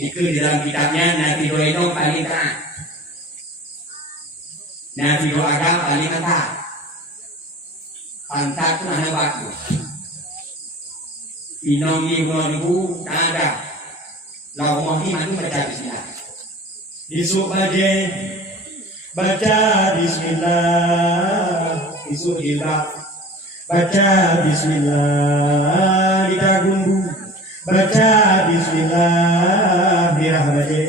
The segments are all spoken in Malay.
Itu di dalam kitabnya Nabi Doino paling taat. Nabi Doaga paling taat. Pantat itu anak batu. Inom di bulan tak ada. Lau mohon itu baca bismillah. Isuk baca bismillah. Isuk hilap baca bismillah. Ditagungu baca bismillah. Dirahmati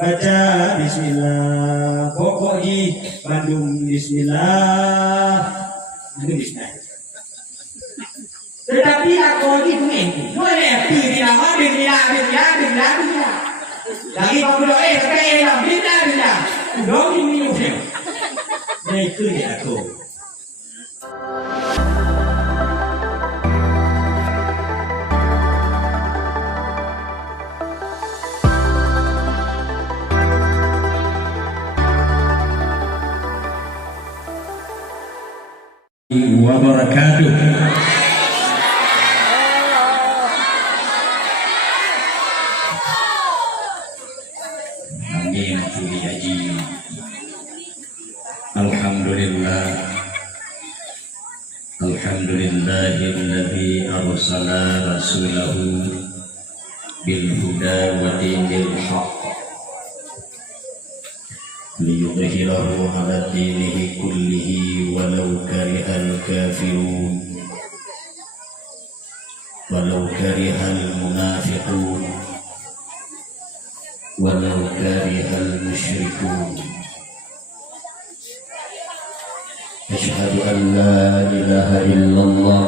baca bismillah. Pokok di Bandung bismillah. Bandung bismillah. Tetapi aku lagi mengerti. Boleh bila lagi kamu doa sampai bila. Doa ini mungkin. Nah itu dia aku. Wabarakatuh. Amin tuli haji. Alhamdulillah. Alhamdulillahilladzi arsala rasulahu bil huda wa dinil haqq liyudhhirahu 'ala dinihi kullihi walau karihal kafirun walau karihal munafiqun walau karihal musyrikun. Asyhadu an la ilaha illallah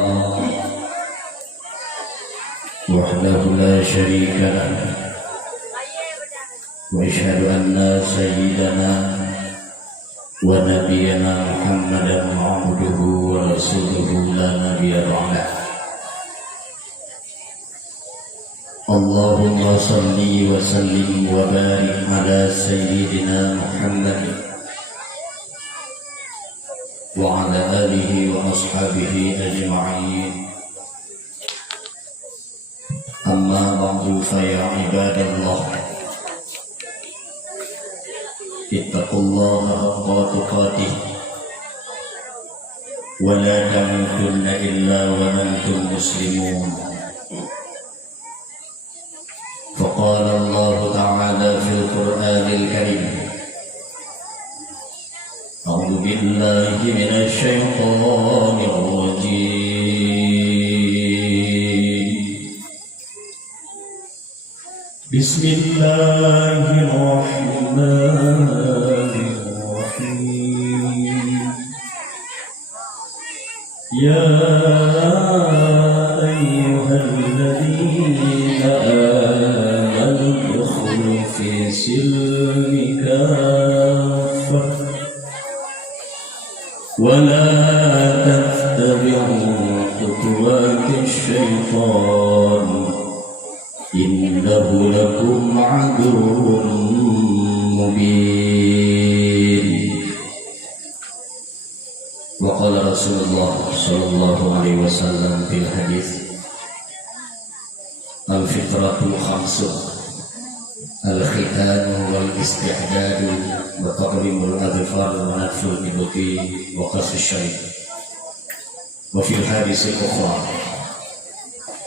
wahdahu la syarika lahu wa asyhadu anna sayyidana wa nabiyyana Muhammadan abduhu wa rasuluhu la nabiyya ba'dah. Allahumma salli wa sallim wa barik ala sayyidina Muhammad wa ala alihi wa ashabihi ajma'in. Amma ba'du fa ya ibadallah, ittaqullaha haqqa tuqatih wa la tamutunna illa wa antum muslimun. فقال الله تعالى في القرآن الكريم أعوذ بالله من الشيطان الرجيم بسم الله الرحمن الرحيم. يا أيها الذين آمنوا ادخلوا في السلم كافة ولا تتبعوا خطوات الشيطان إنه لكم عدو مبين. وقال رسول الله صلى الله عليه وسلم في الحديث الفطرة خمس: الختان والاستحداد وتقليم الأظفار ونتف الإبط وقص الشيب. وفي الحديث الأخرى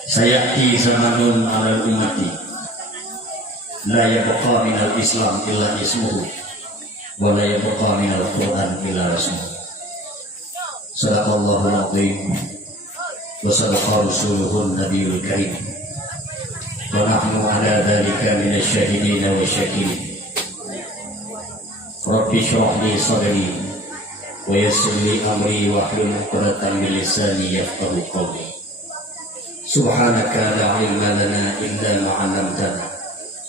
sayati zamanun alal ummati la yabqa minal islam illa ismuhu wa la yabqa minal quran illa rasmuhu. Sadaqallahul azim wa sadaqa rasuluhun nabiyul karim wa nahnu ala dhalika minasy syahidin wa syakirin. Rabbi shrah li sadri wa yassir li amri wa hlul 'uqdatam min lisani yafqahu qawli. Subhanaka la ilma lana illa ma 'allamtana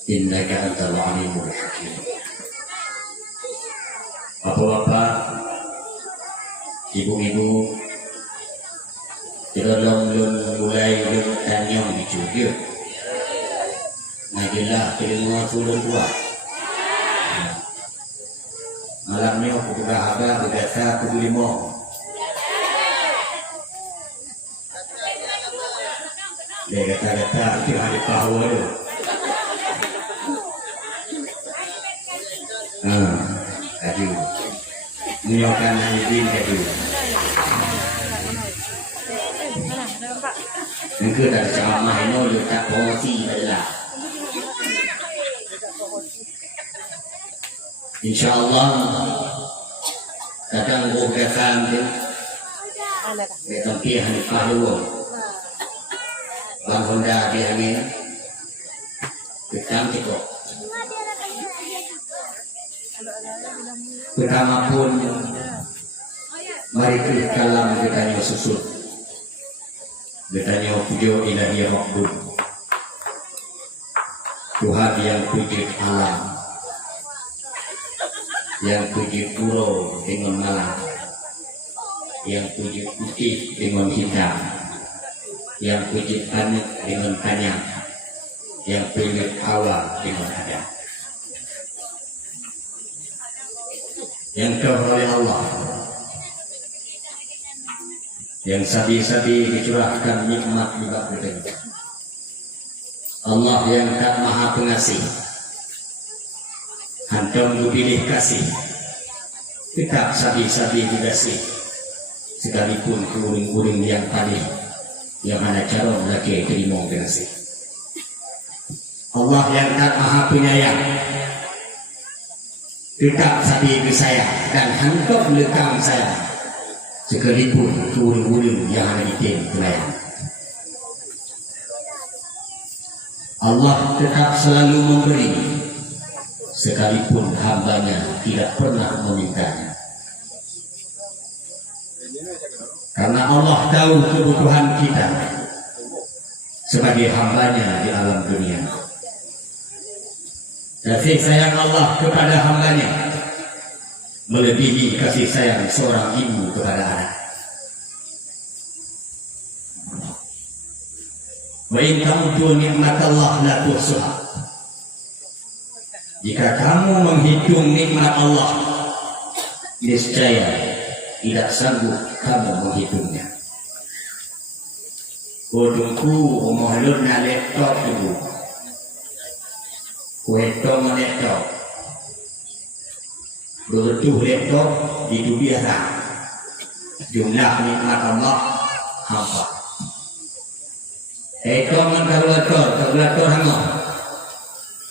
innaka antal alimul hakim. Bapak-bapak, ibu-ibu, kita mulai tanyong dicuci. Nagilah kelima fulun tua. Malam ni aku berada berkata aku lima. Dia kata-kata di hari kahwa tu. Kaju menyokan Naibin kaju Engkau dah ceramah ini letak promosi adalah InsyaAllah kadang berkata Betul kia Hanifah dulu Bang Honda di angin Kita cukup Pertama pun mari kita kalam bertanya susut bertanya pujo ilahi Rabbul Tuhan yang puji alam yang puji puro dengan malam yang puji putih dengan hitam yang puji panik dengan kanyang yang puji awal dengan ada yang oleh Allah yang sabi-sabi dicurahkan nikmat juga kepada Allah yang tak maha pengasih hantam dipilih kasih tetap sabi-sabi dikasih sekalipun kuring-kuring yang paling yang ada calon lagi terima kasih Allah yang tak maha penyayang tetap sabi saya dan hantam lekang saya sekalipun kuring-kuring yang ada di tim pelayan Allah tetap selalu memberi sekalipun hambanya tidak pernah memintanya karena Allah tahu kebutuhan kita sebagai hambanya di alam dunia. Kasih sayang Allah kepada hambanya melebihi kasih sayang seorang ibu kepada anak. Wa in ta'uddu nikmatallah la tuhsuha. Jika kamu menghitung nikmat Allah, niscaya tidak sanggup kamu menghitungnya. Kodungku umahlun na laptop dulu. Kuetong laptop. Betul laptop itu biasa. Jumlah nikmat Allah hampa. Etong kalkulator hangok.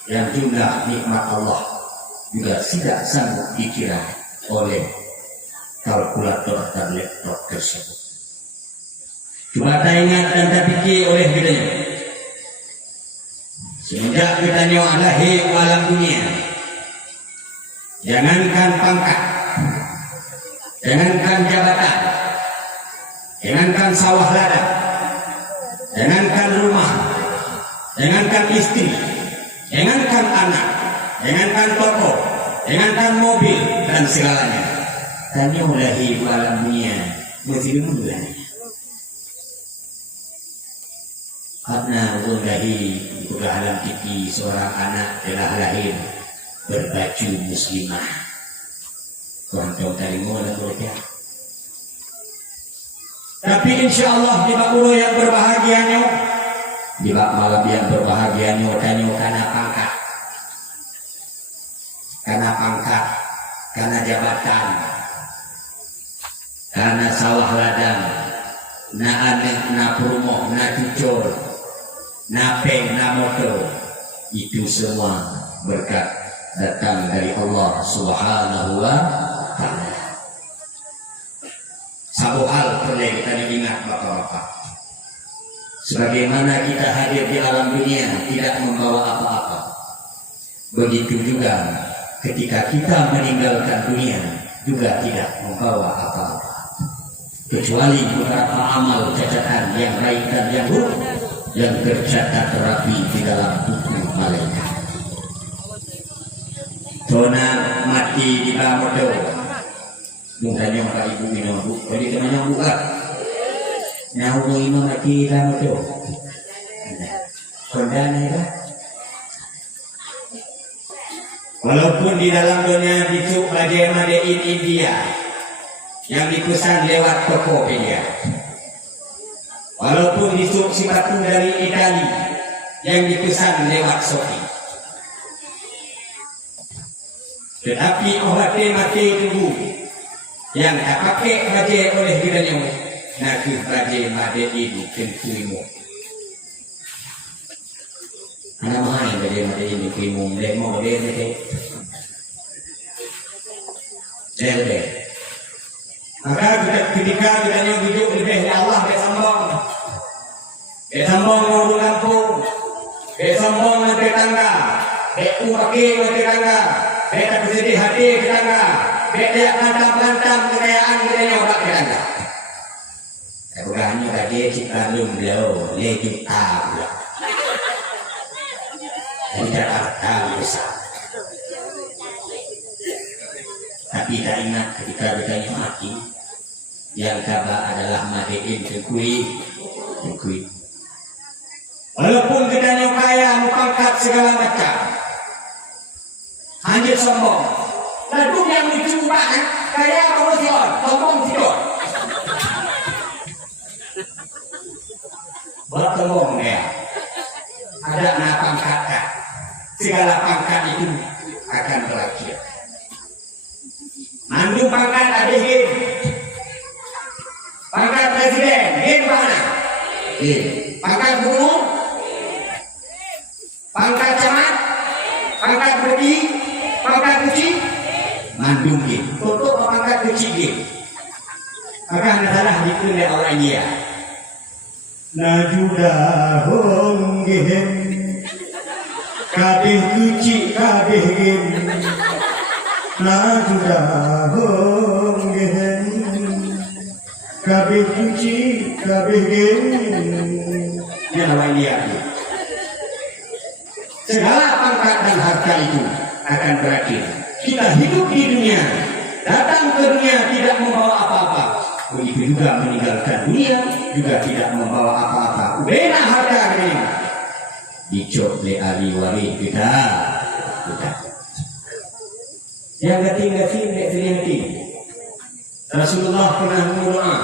Yang jumlah nikmat Allah juga tidak sanggup dikira oleh kalkulator dan laptop tersebut. Cuma tak ingat dan tak fikir oleh kita. Semenjak kita lahir alam dunia, jangankan pangkat, jangankan jabatan, jangankan sawah ladang, jangankan rumah, jangankan istri, jangankan anak, jangankan toko, jangankan mobil dan segalanya. Tanya lahir alam dunia mesti dimulai. Karena lahir di alam tiki seorang anak telah lahir berbaju muslimah. Kontong dari mana berada? Tapi insya Allah di bakul yang berbahagianya, di bak malam yang berbahagianya, tanya karena pangkat, karena jabatan, karena sawah ladang, na aneh, na perumoh, na cucur, na peng, na motor, itu semua berkat datang dari Allah Subhanahu wa Ta'ala. Satu hal perlu kita ingat bapak-bapak. Sebagaimana kita hadir di alam dunia tidak membawa apa-apa, begitu juga ketika kita meninggalkan dunia juga tidak membawa apa-apa, kecuali beberapa amal catatan yang baik dan yang buruk yang tercatat rapi di dalam buku malaikat. Tona mati di Bamodo. Mungkin yang Pak Ibu minum bu, jadi temannya buka. Nah, ini mati di Bamodo. Kondana ya. Walaupun di dalam dunia itu ada made in India yang dipesan lewat Tokopedia. Walaupun itu sepatu dari Italia yang dipesan lewat Shopee. Tetapi orang mati tunggu yang tak pakai baje oleh kiranya nak baje made ini kentuimu. Anak mahal baje made ini kentuimu demo deh. Jadi, maka ketika kita duduk lebih Allah bersambung, bersambung ngurus kampung, bersambung nanti tangga, beruaki nanti tangga, betak bersedih hati ke tangga, betak lantam kekayaan kita nyoba ke tangga. Bukannya tadi kita belum lagi tahu, tidak tahu besar. Tapi tak ingat ketika bertanya mati yang kabar adalah madiin kekui. Walaupun kita kaya mempangkat segala macam, hanya sombong. Lalu yang dicoba kaya manusia, sombong tidur. Bertolong dia. Ada nak pangkat, segala pangkat itu akan berakhir. Mandu pangkat ada him. Pangkat presiden, him mana? Pangkat gubernur, pangkat camat, pangkat budi, pangkat kecil, mandu him. Tutup pangkat kecil him. Maka anda salah dipilih orang dia. Najudah hong him, kadeh kecil kadeh him. Najudah hong him, kabeh kuci kabeh geng. Ini orang dia. Segala pangkat dan harta itu akan berakhir. Kita hidup di dunia, datang ke dunia tidak membawa apa-apa. Begitu juga meninggalkan dunia juga tidak membawa apa-apa. Bena harta ini. Dicok le ali wali kita. Yang hati-hati. Rasulullah pernah berdoa,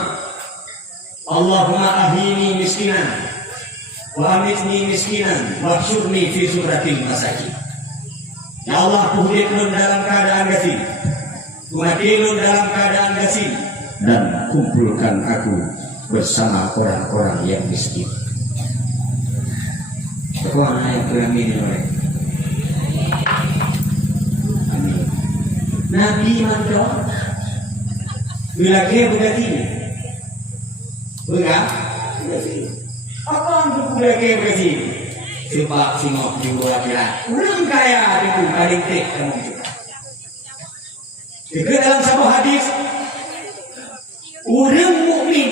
Allahumma ahini miskinan, wa amitni miskinan, wa syurni fi suratil masakin. Ya Allah, puhidun dalam keadaan gasing, matiun dalam keadaan gasing, dan kumpulkan aku bersama orang-orang yang miskin. Sekolah yang kami oleh Amin. Nabi mandor bila ke berarti enggak apa untuk bila ke berarti sebab semua jiwa kira orang kaya itu paling tek kamu juga. Jika dalam sebuah hadis orang mukmin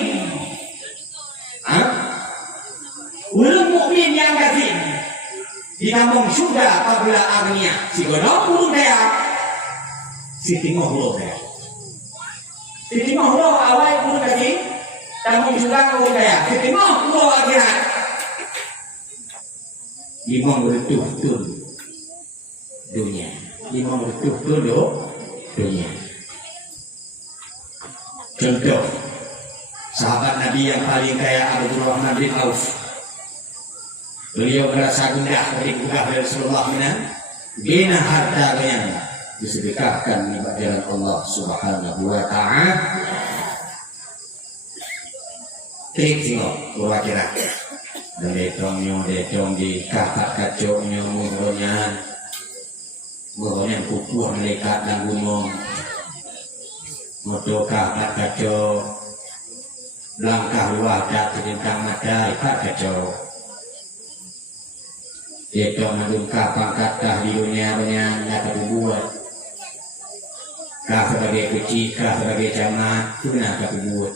orang mukmin yang kasih di kampung surga apabila agnia si godong burung kaya si tengok burung kaya. Jadi mahlo awal pun tadi, kamu juga mau kaya. Jadi mahlo akhirat. Imam betul dunia. Imam betul dunia. Contoh, sahabat Nabi yang paling kaya Abdurrahman bin Auf. Beliau merasa gundah ketika Rasulullah bina harta yang disedekahkan di jalan Allah Subhanahu wa ta'ala. Trik singok kira-kira. Dan detong di kakak kacoknya muronya kukuh melekat dan gunung. Moto kakak kacok langkah luar dak tentang mata kakak kacok. Detong mengungkap pangkat kah di dunia banyak nyata buat. Kah sebagai kecil, kah sebagai jamaah, itu nak buat.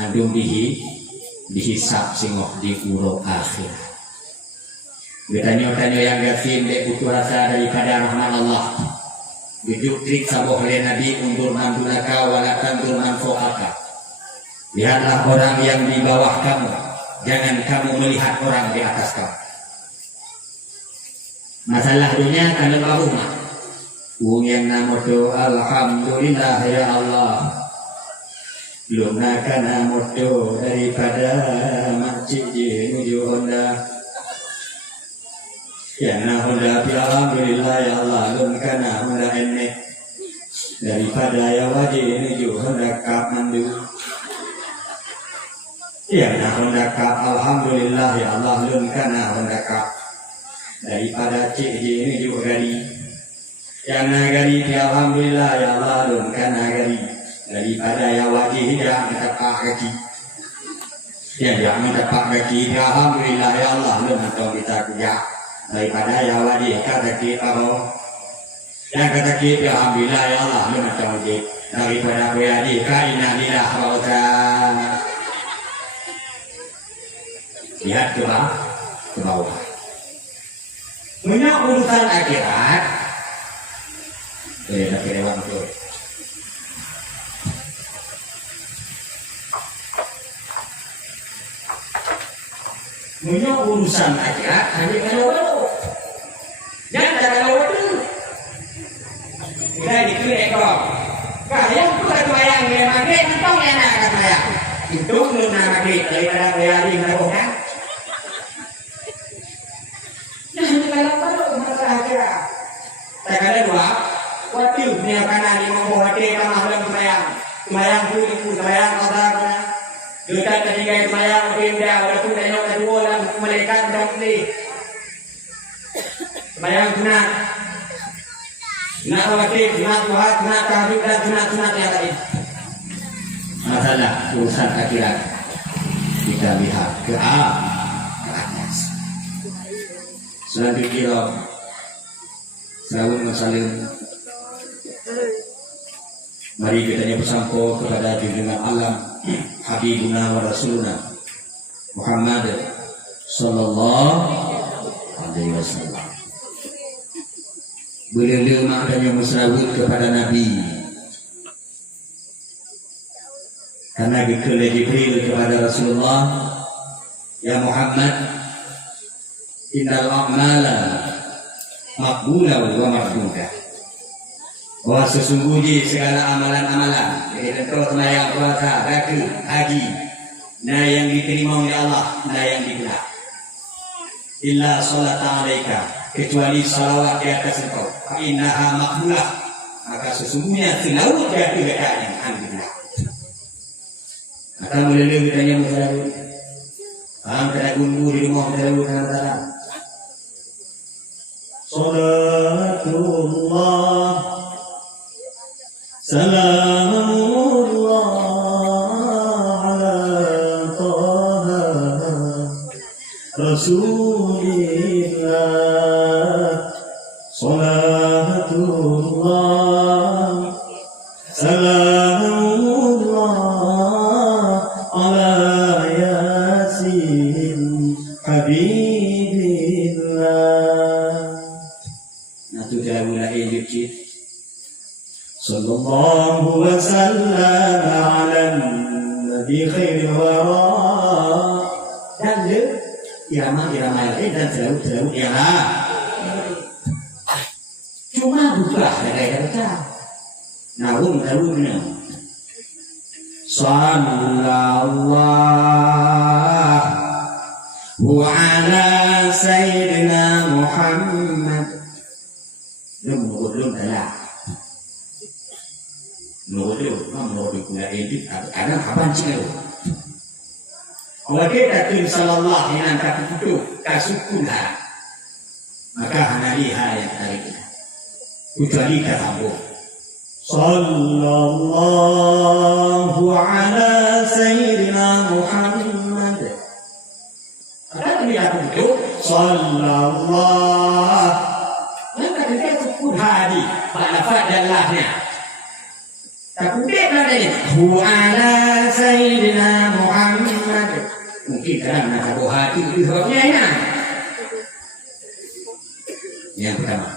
Andung dihisap singok di urut akhir. Bertanya-tanya yang gasin dek butuh rasa daripada rahmat Allah. Bujuk trik saboh oleh Nabi undur mandunaka walakan dur manfoaka. Lihatlah orang yang di bawah kamu, jangan kamu melihat orang di atas kamu. Masalah dunia kalau rumah. Yang nama tu alhamdulillah ya Allah. Lunakan nama tu daripada masjid di menuju Honda. Ya nah honda alhamdulillah ya Allah lun kana honda enne daripada ya wajib ini juga honda kap mandu. Ya nah honda kap alhamdulillah ya Allah lun kana honda kap daripada cik ini juga gari. Ya nah gari ya alhamdulillah ya Allah lun kana gari daripada ya wajib tidak mendapat gaji. Ya jangan mendapat gaji ya alhamdulillah ya Allah lun atau kita kerja. Daripada ya wajib kata kita yang kata kita alhamdulillah ya Allah lu nak wajib daripada wajib kaina lillah wa lihat ke bawah banyak urusan akhirat boleh pakai dewan tu banyak urusan akhirat hanya kalau jangan kalau itu kita dikira kok kalian bukan bayang dia makin itu yang nak kata bayang itu belum nak makin daripada bayar di mana bukan jangan kalau baru masa akhirat tak ada dua waktu ni karena dia mau hati kamu belum bayang tu bayang apa kita ketika bayang pindah waktu tengok kedua dan mereka dong ni bayang tunat wajib, buat, tahajud dan sunat yang lain. Masalah urusan akhirat kita lihat ke atas. Selanjutnya Selalu Masalim. Mari kita bersampo kepada junjungan alam Habibuna wa Rasuluna Muhammad sallallahu alaihi wasallam. Beliau maknanya musrawut kepada Nabi karena dikala Jibril kepada Rasulullah, ya Muhammad, innal a'mala maqbula wa marduda, bahwa sesungguhnya segala amalan-amalan, jadi tentu sembahyang, puasa, zakat, haji, nah yang diterima oleh Allah, nah yang digelar, illa salat alaika, kecuali salawat di atas engkau, innaha makbulah, maka sesungguhnya selawat jatuh dekatnya, alhamdulillah. Maka melalui kitanya musalawat, paham kena gundu di rumah musalawat dengan salam. Salatullah, salamullah ala taha Rasulillah. Salatullah, salamullah ala yasin habibillah. Nah tu jalan lain dikit. Sallallahu wa sallam ala nabi khairil wara. Dan irama-irama lain dan selalu ialah cuma buka dari kata namun sallallahu ala sayyidina Muhammad lumurun adalah menurut kula edit ada kapan sih lo kalau kita tim sallallahu yang tak tutup kasukunlah maka hanaliha yang tarik kecuali kamu sallallahu ala sayyidina Muhammad ada tidak tutup sallallahu maka dia sukun hadi pada fadlahnya takutnya ada ini hu ala sayyidina Muhammad mungkin karena satu hati itu sebabnya ya. Yang pertama.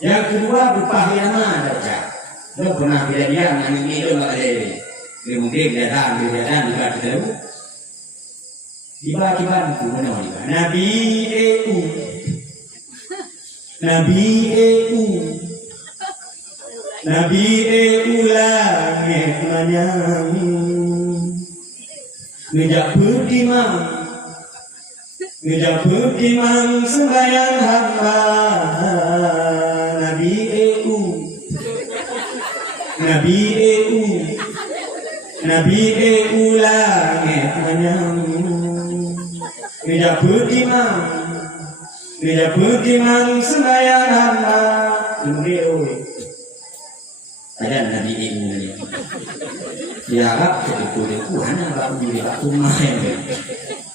Yang kedua berupa hiana baca. Lo pernah kejadian yang ini lo ada ini. Mungkin kejadian juga kita tahu. Tiba-tiba itu mana tiba. Nabi langit menyanyi. Ngejak berdimam ngejabut imam sembahyang hamba Nabi EU langit menyang ngejabut imam sembahyang hamba ada Nabi EU ya Arab itu hanya baru di waktu main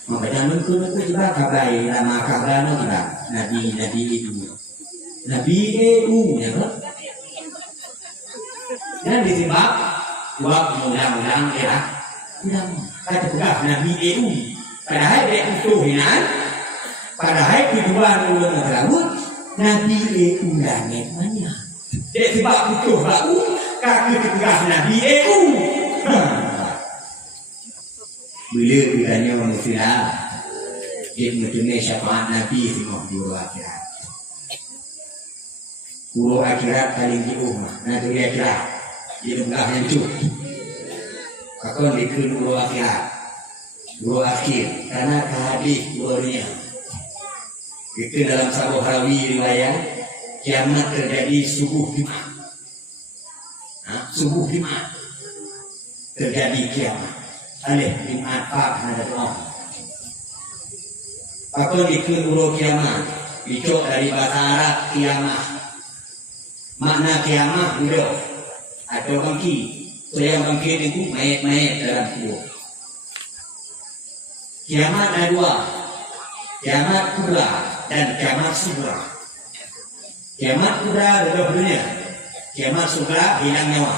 maka jangan kuno juga kabai nama kabrano juga Nabi EU ya kan dan disebab buat mudah-mudahan ya kata tugas Nabi EU padahal dia utuhinan padahal tujuan ulama tersebut Nabi EU langit mana dia sebab utuh baru kaki tugas Nabi EU bila ditanya manusia dia syafaat Nabi semua di akhirat Guru akhirat paling di rumah, nanti akhirat di lembah yang itu. Kakak dikun guru akhirat, guru akhir, karena kehadis gurunya. Itu dalam sebuah rawi riwayat, kiamat terjadi subuh Jumat. Subuh Jumat terjadi kiamat. Alih Jumat Pak ada doa. Kakak dikun guru kiamat, dicok dari bahasa Arab kiamat. Makna kiamat udah atau bangkit. Yang bangkit itu mayat-mayat dalam kubur. Kiamat ada dua, kiamat kubra dan kiamat sugra. Kiamat kubra adalah dunia, kiamat sugra hilang nyawa.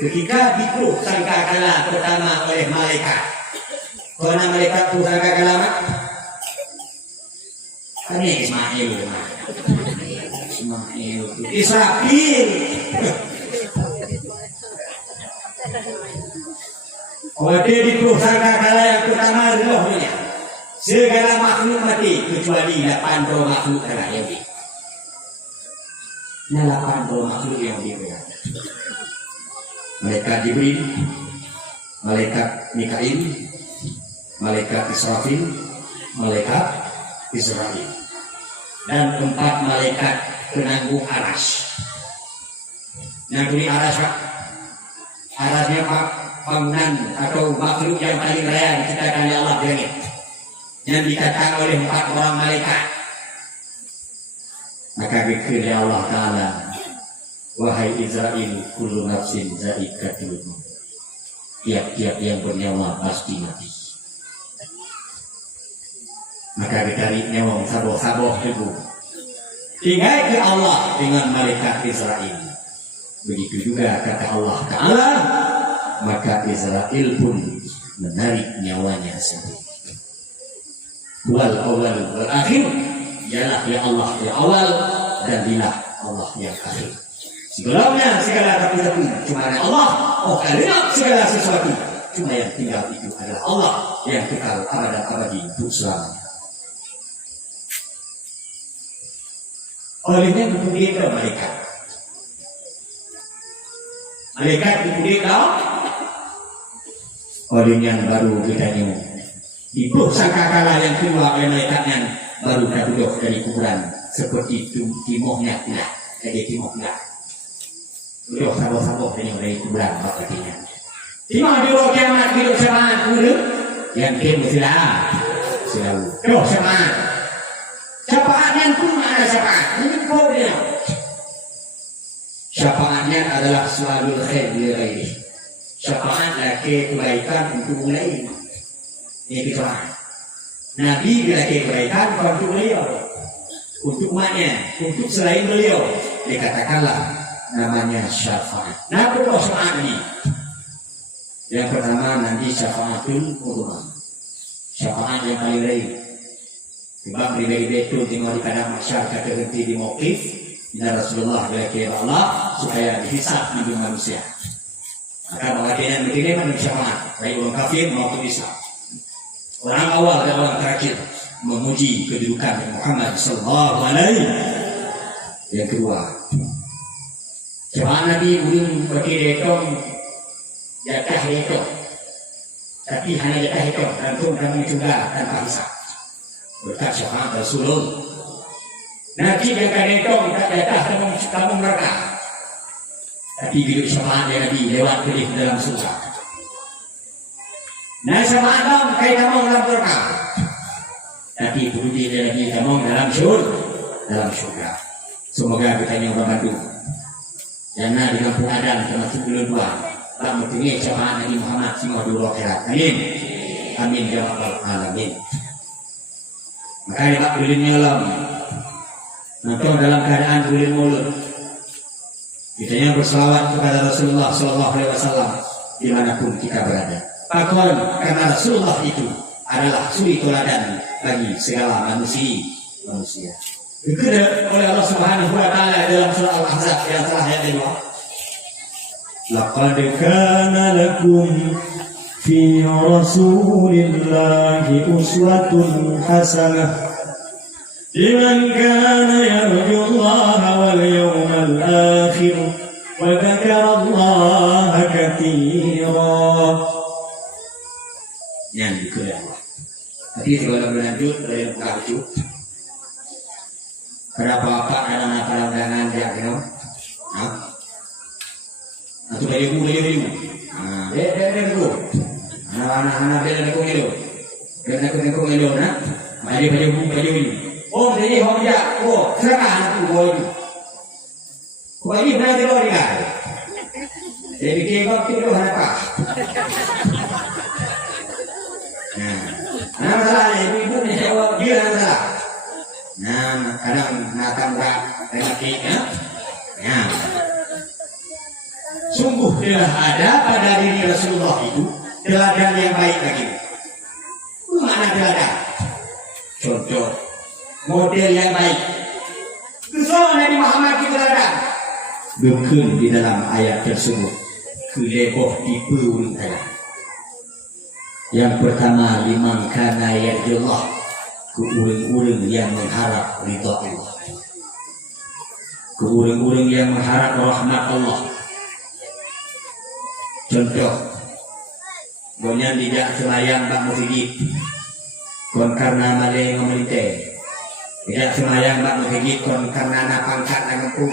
Ketika dipuk sangkakala pertama oleh malaikat, karena malaikat pun sangkakala ini Ismail. Israfil. Waktu di pusaka kala yang pertama rohnya. Segala makhluk mati kecuali 8 makhluk yang di. 8 makhluk yang dipegang. Malaikat Jibril, malaikat Mikail, malaikat Israfil, malaikat Israel. Dan 4 malaikat penanggung aras. Nanggung aras Pak. Arasnya Pak bangunan atau makhluk yang paling raya diciptakan oleh Allah ini. Yang dikatakan oleh 4 orang malaikat. Maka berkata Allah Ta'ala, wahai Israel, kullu nafsin za'iqatul maut. Tiap-tiap yang bernyawa pasti mati. Maka ditarik nyawang saboh-saboh itu tinggal ke Allah dengan malaikat Israel. Begitu juga kata Allah Ta'ala, maka Israel pun menarik nyawanya sendiri. Wal awal wal akhir, ialah ya Allah ya awal dan dilah Allah yang akhir. Sebelumnya segala tapi cuma Allah, kalian segala sesuatu cuma yang tinggal itu adalah Allah yang kekal abadi untuk selamanya. Olehnya kemudian ke malaikat. Malaikat kemudian kau. Olehnya baru ditanya. Di sangkakala yang kedua oleh malaikatnya baru duduk dari kuburan seperti itu timohnya tidak. Jadi timohnya. Duduk saboh-saboh dari kuburan artinya. Timoh duduk kiamat hidup sama kudu yang kemu selalu. Duduk sama. Syafaatnya pun ada syafaat. Ini problemnya. Syafaatnya adalah selalu khair di ghairi. Syafaat laki kebaikan untuk lain. Ini kesalahan. Nabi laki kebaikan untuk beliau, untuk umatnya, untuk selain beliau. Dikatakanlah namanya syafaat. Nah, berapa syafaat ini? Yang pertama nanti syafaatul uzma. Syafaat yang paling lain. Sebab riba-riba itu tinggal di kadang masyarakat terhenti di mauqif dan Rasulullah bila Allah supaya dihisab di dunia manusia. Maka bahagian begini manusia baik orang kafir maupun Islam. Orang awal dan orang terakhir memuji kedudukan Muhammad sallallahu alaihi. Yang kedua, jemaah Nabi ulun bagi rekong jatah rekong. tapi hanya jatah itu gantung kami juga tanpa hisab. Berkat syafaat Rasulullah. Nanti yang akan hitung tak jatah kamu mereka. Tapi hidup syafaat dari Nabi lewat pilih dalam surga. Nah syafaat kamu kayak kamu dalam surga. Tapi puji dari Nabi kamu dalam surga. Semoga kita yang membantu. Jangan di kampung Adam termasuk dulu dua. Tak mempunyai syafaat Nabi Muhammad semua dulu akhirat. Amin. Amin ya rabbal alamin. Maka Pak Ulin alam. Nonton dalam keadaan ulin mulut. Kita berselawat kepada Rasulullah Sallallahu Alaihi Wasallam dimanapun kita berada. Pakon karena Rasulullah itu adalah suri teladan bagi segala manusia. Dikira oleh Allah Subhanahu Wa Taala dalam surah Al-Ahzab yang telah ayat 5. Laqad kana lakum fi Rasulillahi uswatun hasanah liman kana yarjullaha wal yawmal akhir wa dzakara Allaha katsira. Yang dikira Allah. Tapi segala berlanjut dari kartu. Kenapa apa anak perandangan dia kena? Atau dari ibu. Dia tu. Anak-anak dia nak kongelo. Dia nak kongelo nak. Mari baju ini. Oh, jadi orang dia. Oh, siapa anak tu boy ini? Kau ini pernah tengok dia? Dia bikin kau tidur apa? Nah, masalah ibu ni jawab dia masalah. Nah, kadang nakam berat dengan keknya. Ya. Sungguh telah ada pada diri Rasulullah itu teladan yang baik lagi. Mana teladan? Contoh model yang baik. Kesalahan Nabi Muhammad itu teladan. Bukan di dalam ayat tersebut. Keleboh dipeuli ayat. Yang pertama, liman kana yarjullah, ke urang-urang yang mengharap ridha Allah, ke urang-urang yang mengharap rahmat Allah. Contoh, gonya tidak semayang bak masjid, kon karena malay memelite, tidak semayang bak masjid kon karena nak pangkat nak ngempuk,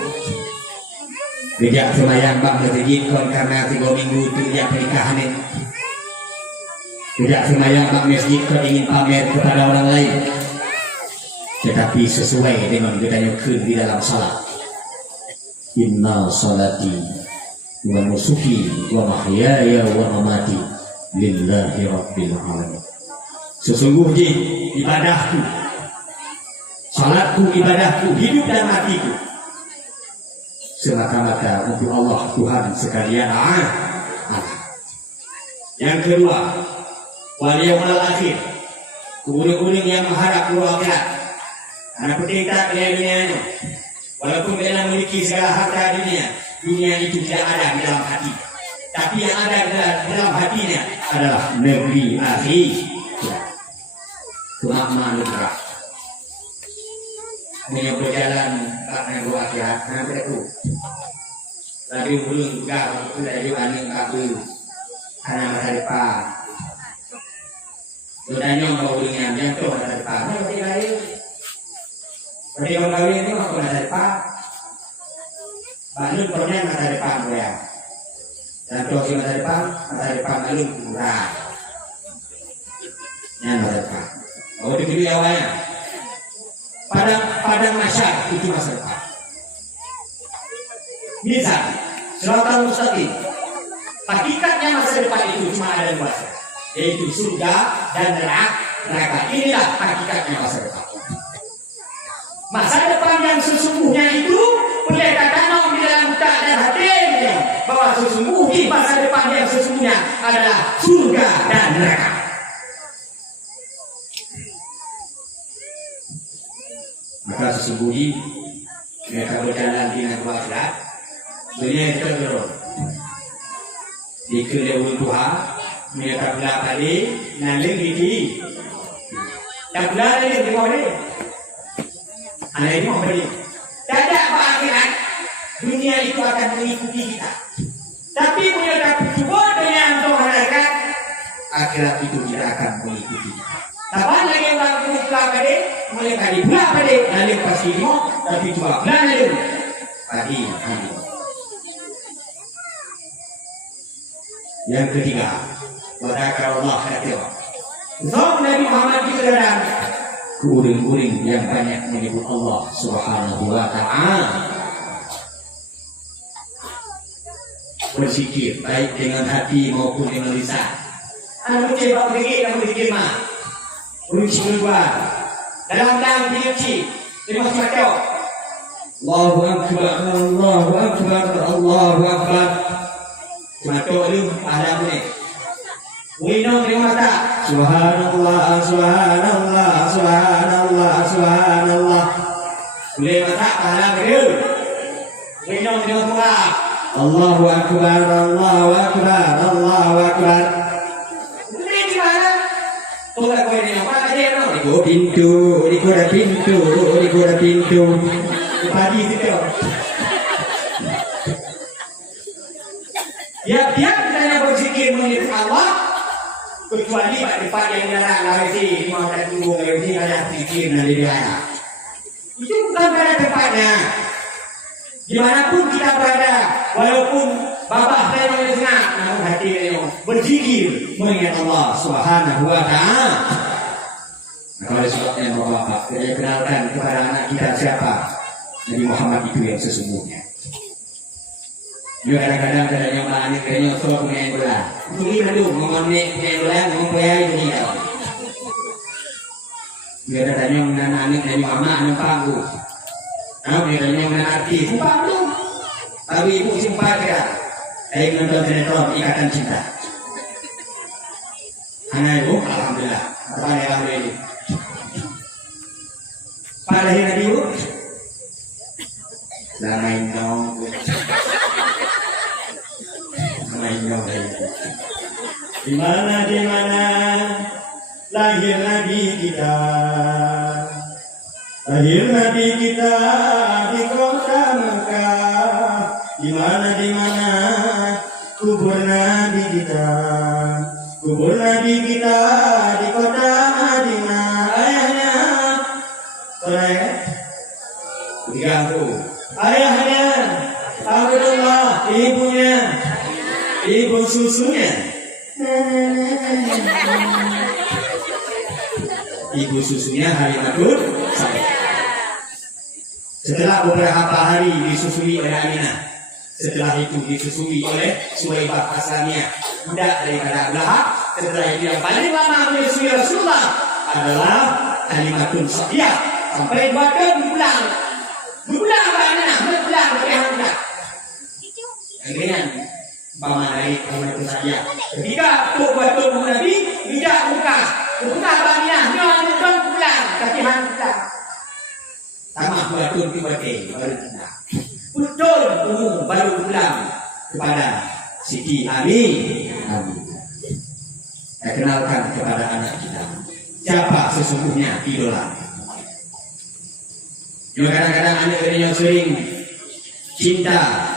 tidak semayang bak masjid kon karena 3 minggu tidak pernikahan ini. Tidak semayang bak masjid kalau ingin pamer kepada orang lain, tetapi sesuai dengan kita nyukun di dalam salat. Inna salati wa nusuki wa mahyaya wa mamati lillahi rabbil alamin. Sesungguhnya ibadahku, salatku, ibadahku, hidup dan matiku semata-mata untuk Allah Tuhan sekalian. Yang kedua, wal yawmal akhir, kuring-kuring yang mengharap keluar akhirat. Anak penting tak dunia ini. Walaupun kita memiliki segala harta dunia itu tidak ada di dalam hati. Tapi yang ada di dalam hatinya adalah negeri akhir. Kemakmuran negara. Punya berjalan karena keluar akhirat. Nanti itu. Lagi ulun juga sudah jadi aning kabel. Karena masa depan. Sudahnya mau dengan yang tu masa depan. Berarti orang kawin itu mau masa depan. Balun punya masa depan ya. Dan tu masa depan balun murah. Yang masa depan. Oh dipilih awalnya. Padang masyarakat itu masa depan. Misal, Siratal Mustaqim. Hakikatnya masa depan itu cuma ada 2, yaitu surga dan neraka. Inilah hakikatnya masa depan. Masa depan yang sesungguhnya itu pendekatan di dalam buta dan hatinya bahwa sesungguhnya masa depan yang sesungguhnya adalah surga dan neraka. Maka sesungguhnya mereka berjalan dengan akhirat. Dunia itu terus. Dikira Tuhan, mereka bilang tadi, nanti gigi. Tak bilang tadi, dia mau beli. Anak ini mau beli. Tak ada apa akhirat, dunia itu akan mengikuti kita. Tapi punya cukup dengan untuk masyarakat, akhirat itu tidak akan mengikuti. Tapan lagi orang itu pulang kade, mereka di pulang kade, nanti pasti mau, tapi juga pulang kade. Pagi. Yang ketiga, wadakar Allah hatiwa. Zom Nabi Muhammad itu dalam kuring-kuring yang banyak menyebut Allah Subhanahu wa Ta'ala. Berzikir baik dengan hati maupun dengan lisan. Anu coba berzikir mah. Berzikir luar. Dalam diri terima kasih. Allahu akbar, Allahu akbar, Allahu akbar. Cuma tu ada ni. Wino terima tak? Subhanallah, subhanallah, subhanallah, subhanallah. Boleh masak ada dia. Wino terima tak? Allahu akbar, Allahu akbar, Allahu akbar. Ini di mana? Tolak kau ini apa aja no? Di gua pintu. Pagi situ. Ya, dia kita berzikir menyebut Allah, kecuali pada yang jarang lagi mau ada tunggu lagi ada zikir dari dia. Itu bukan pada tempatnya. Dimanapun kita berada, walaupun babah saya mendengar, namun hati kita berzikir mengingat Allah Subhanahu wa Ta'ala. Nah, oleh sebabnya Bapak, saya kenalkan kepada anak kita siapa Nabi Muhammad itu yang sesungguhnya. Juga kadang-kadang ada yang malah kayaknya sok punya bola. Ini dulu ngomong punya bola, ngomong punya ini tau. Juga ada yang anak dari mama numpang tu. Dia yang menarti numpang tu. Tapi ibu simpan dia. Saya nonton sinetron Ikatan Cinta. Anak ibu, alhamdulillah. Apa yang alhamdulillah. Pada hari ibu, dah main dong. Di mana lahir Nabi kita di kota Mekah. Di mana kubur Nabi kita di kota Madinah. Ayahnya ayahnya Abdullah, ibunya ibu susunya Halimatul Sa'diyah. Setelah beberapa hari disusui oleh Aminah, setelah itu disusui oleh Suwaibah Aslamiyah, budak daripada Lahab. Setelah itu yang paling lama menyusui Rasulullah adalah Halimatul Sa'diyah sampai 2 bulan. Bulan apa Aminah? Bulan berkehandak. Akhirnya paman dari Halimatul Sa'diyah ketika buat Nabi tidak buka banyak nyon pulang kasihan kita sama buat tiba-tiba baru tidak betul baru pulang kepada Siti Amin. Saya kenalkan kepada anak kita siapa sesungguhnya idola. Juga kadang-kadang anak yang sering cinta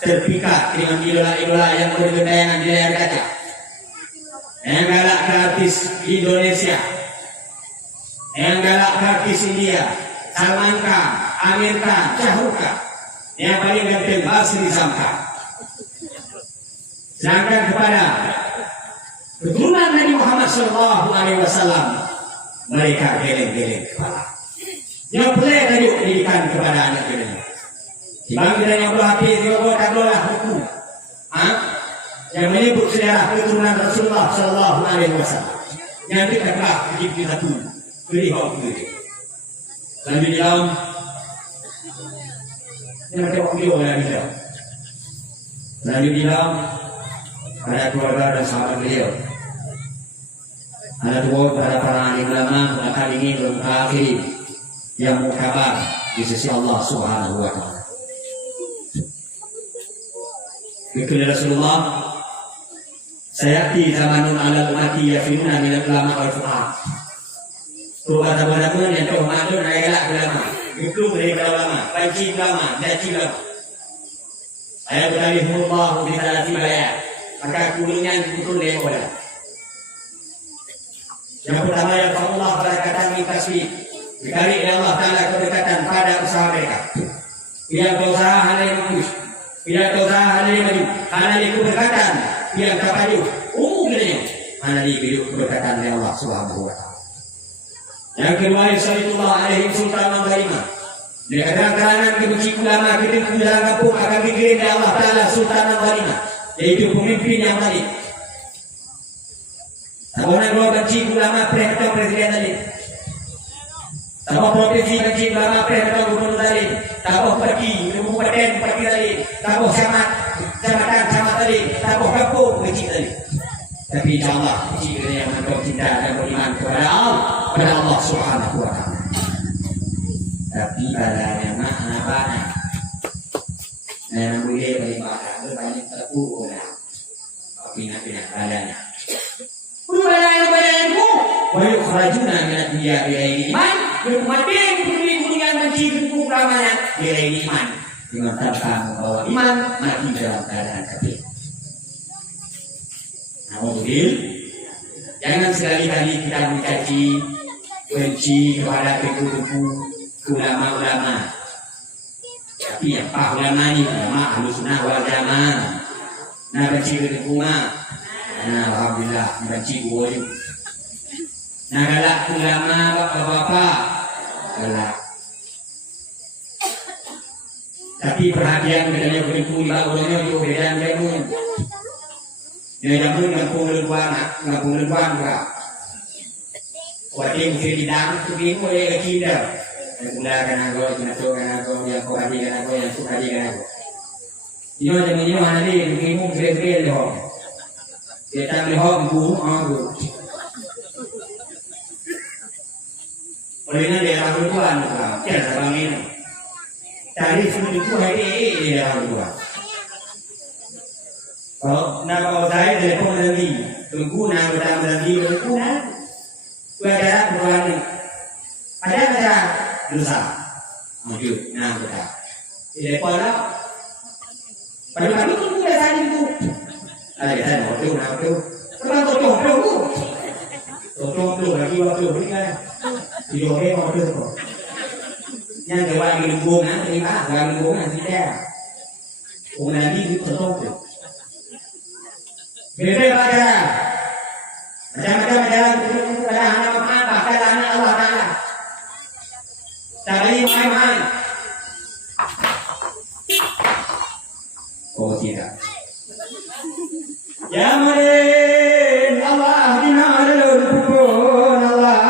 terpikat dengan idola-idola yang bergendayangan di layar kaca. Yang galak ke artis Indonesia, yang galak ke artis India, Salman Khan, Amir Khan, Shahrukh Khan, yang paling ganteng Basri Samka. Sedangkan kepada keturunan Nabi Muhammad SAW, mereka geleng-geleng kepala. Yang boleh tadi pendidikan kepada anak kita. Sebab kita yang berhati, kita tak boleh hukum. Yang menyebut sejarah keturunan Rasulullah SAW. Yang kita kelak begitu satu beliau begitu. Lalu di dalam yang tengok video lagi dia. Lalu di dalam ada keluarga dan sahabat beliau. Ada dua pada para alim ulama kali ini belum akhir yang muktabar di sisi Allah Subhanahu wa Ta'ala. Kekal Rasulullah sayati zamanun ala umati yafinuna min ulama wal fuqaha. Kepada yang tahu maklum dari ulama, itu dari ulama, panci ulama, daci ulama. Saya beralih Allah di dalam bayar, maka kuningan betul dia boleh. Yang pertama yang Allah barakatan min kasbi. Dikali Allah Ta'ala kedekatan pada usaha mereka. Yang berusaha hal yang bagus. Yang berusaha hal yang maju. Hal yang kedekatan. Yang kapaju. Umumnya. Hal yang kedekatan oleh Allah Subhanahu wa Ta'ala. Yang kedua, Yusalitullah alaihim sultanan gharimah. Dia katakan kalangan kebenci ulama kita di dalam kampung akan dikirim oleh Allah Ta'ala sultanan gharimah. Yaitu pemimpin yang baik. Tahunan dua benci ulama presiden tadi. Tahu provinsi benci ulama presiden gubernur tadi. Tahu pergi kabupaten pergi tadi. Tahu kecamatan tadi. Tahu kampung benci tadi. Tapi insyaallah jika yang cinta dan beriman kepada Allah Subhanahu wa Ta'ala. Tapi balanya mana banyak. Yang boleh beribadah banyak terpukul. Pindah-pindah balanya. Balanya-balanyaku. Wa yukhrajuna min ad-dunya bi iman. Berkumatin kuning-kuningan benci bentuk ramanya bi iman. Dengan tanpa membawa iman mati dalam keadaan kafir. Alhamdulillah. Jangan sekali-kali kita mencaci benci kepada kubu-kubu ulama-ulama. Tapi yang pak ulama ini ulama Ahlussunnah wal Jamaah. Nah benci kubu mah. Nah alhamdulillah benci kubu. Nah galak ulama bapak-bapak galak. Tapi perhatian bedanya kubu ulama juga beda dengan dia jamun ngapung leluan juga. Waktu mesti didang tu bingung oleh kita. Mula kan aku, yang kau adik kan aku, yang suka adik kan aku. Ini macam ini mana ni? Bingung kira-kira leh. Dia tak leh bingung aku. Oleh nanti orang leluan juga. Jangan sabang ini. Tadi sudah itu hari ini orang leluan. Kalau saya telepon lagi, tunggu nak bertemu lagi, tunggu nak. Berada berdoa ni. Ada dosa. Maju, nak berdoa. Telepon lah. Pada kami tunggu dah tadi tu. Ada kita nak berdoa, nak berdoa. Terang berdoa. Berdoa lagi waktu beri kan. Video ni berdoa. Yang dewa yang lembung nak terima, yang lembung nak tidak. Orang nanti itu tertutup. Beda pelajaran. Macam-macam pelajaran pada anak apa? Pada anak Allah Ta'ala. Tak boleh main-main. Oh tidak. Ya marin Allah dinarul pun Allah.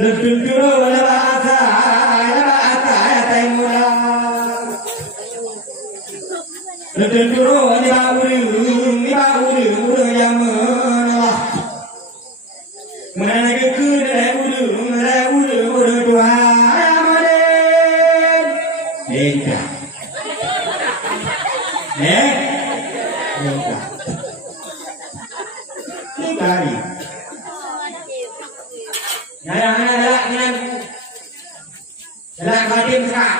Lutun-turu labata taimura. Lutun-turu uru yang menolak. Mana ke uru dua amaden. Eka. Eka. Nikari. Jalan batin sekat.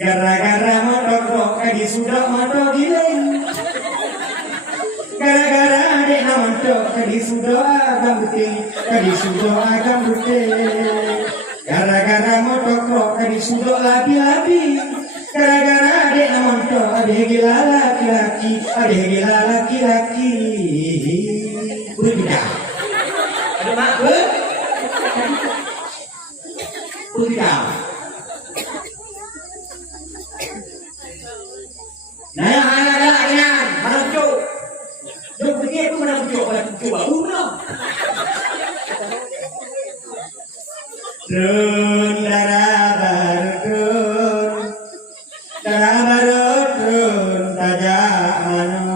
Gara-gara motor kadi sudah motor giling. Gara-gara adik motor kadi sudah agam buting. Gara-gara motor kadi sudah labi-labi. Gara-gara adik motor adik gila laki-laki. Udah tidak. Ada mak ke? Udah tidak. Nah, yang anak-anaknya mana bujuk? Bujuk begitu mana bujuk? Mana bujuk baru mana? Trun darah baru trun tajak mano.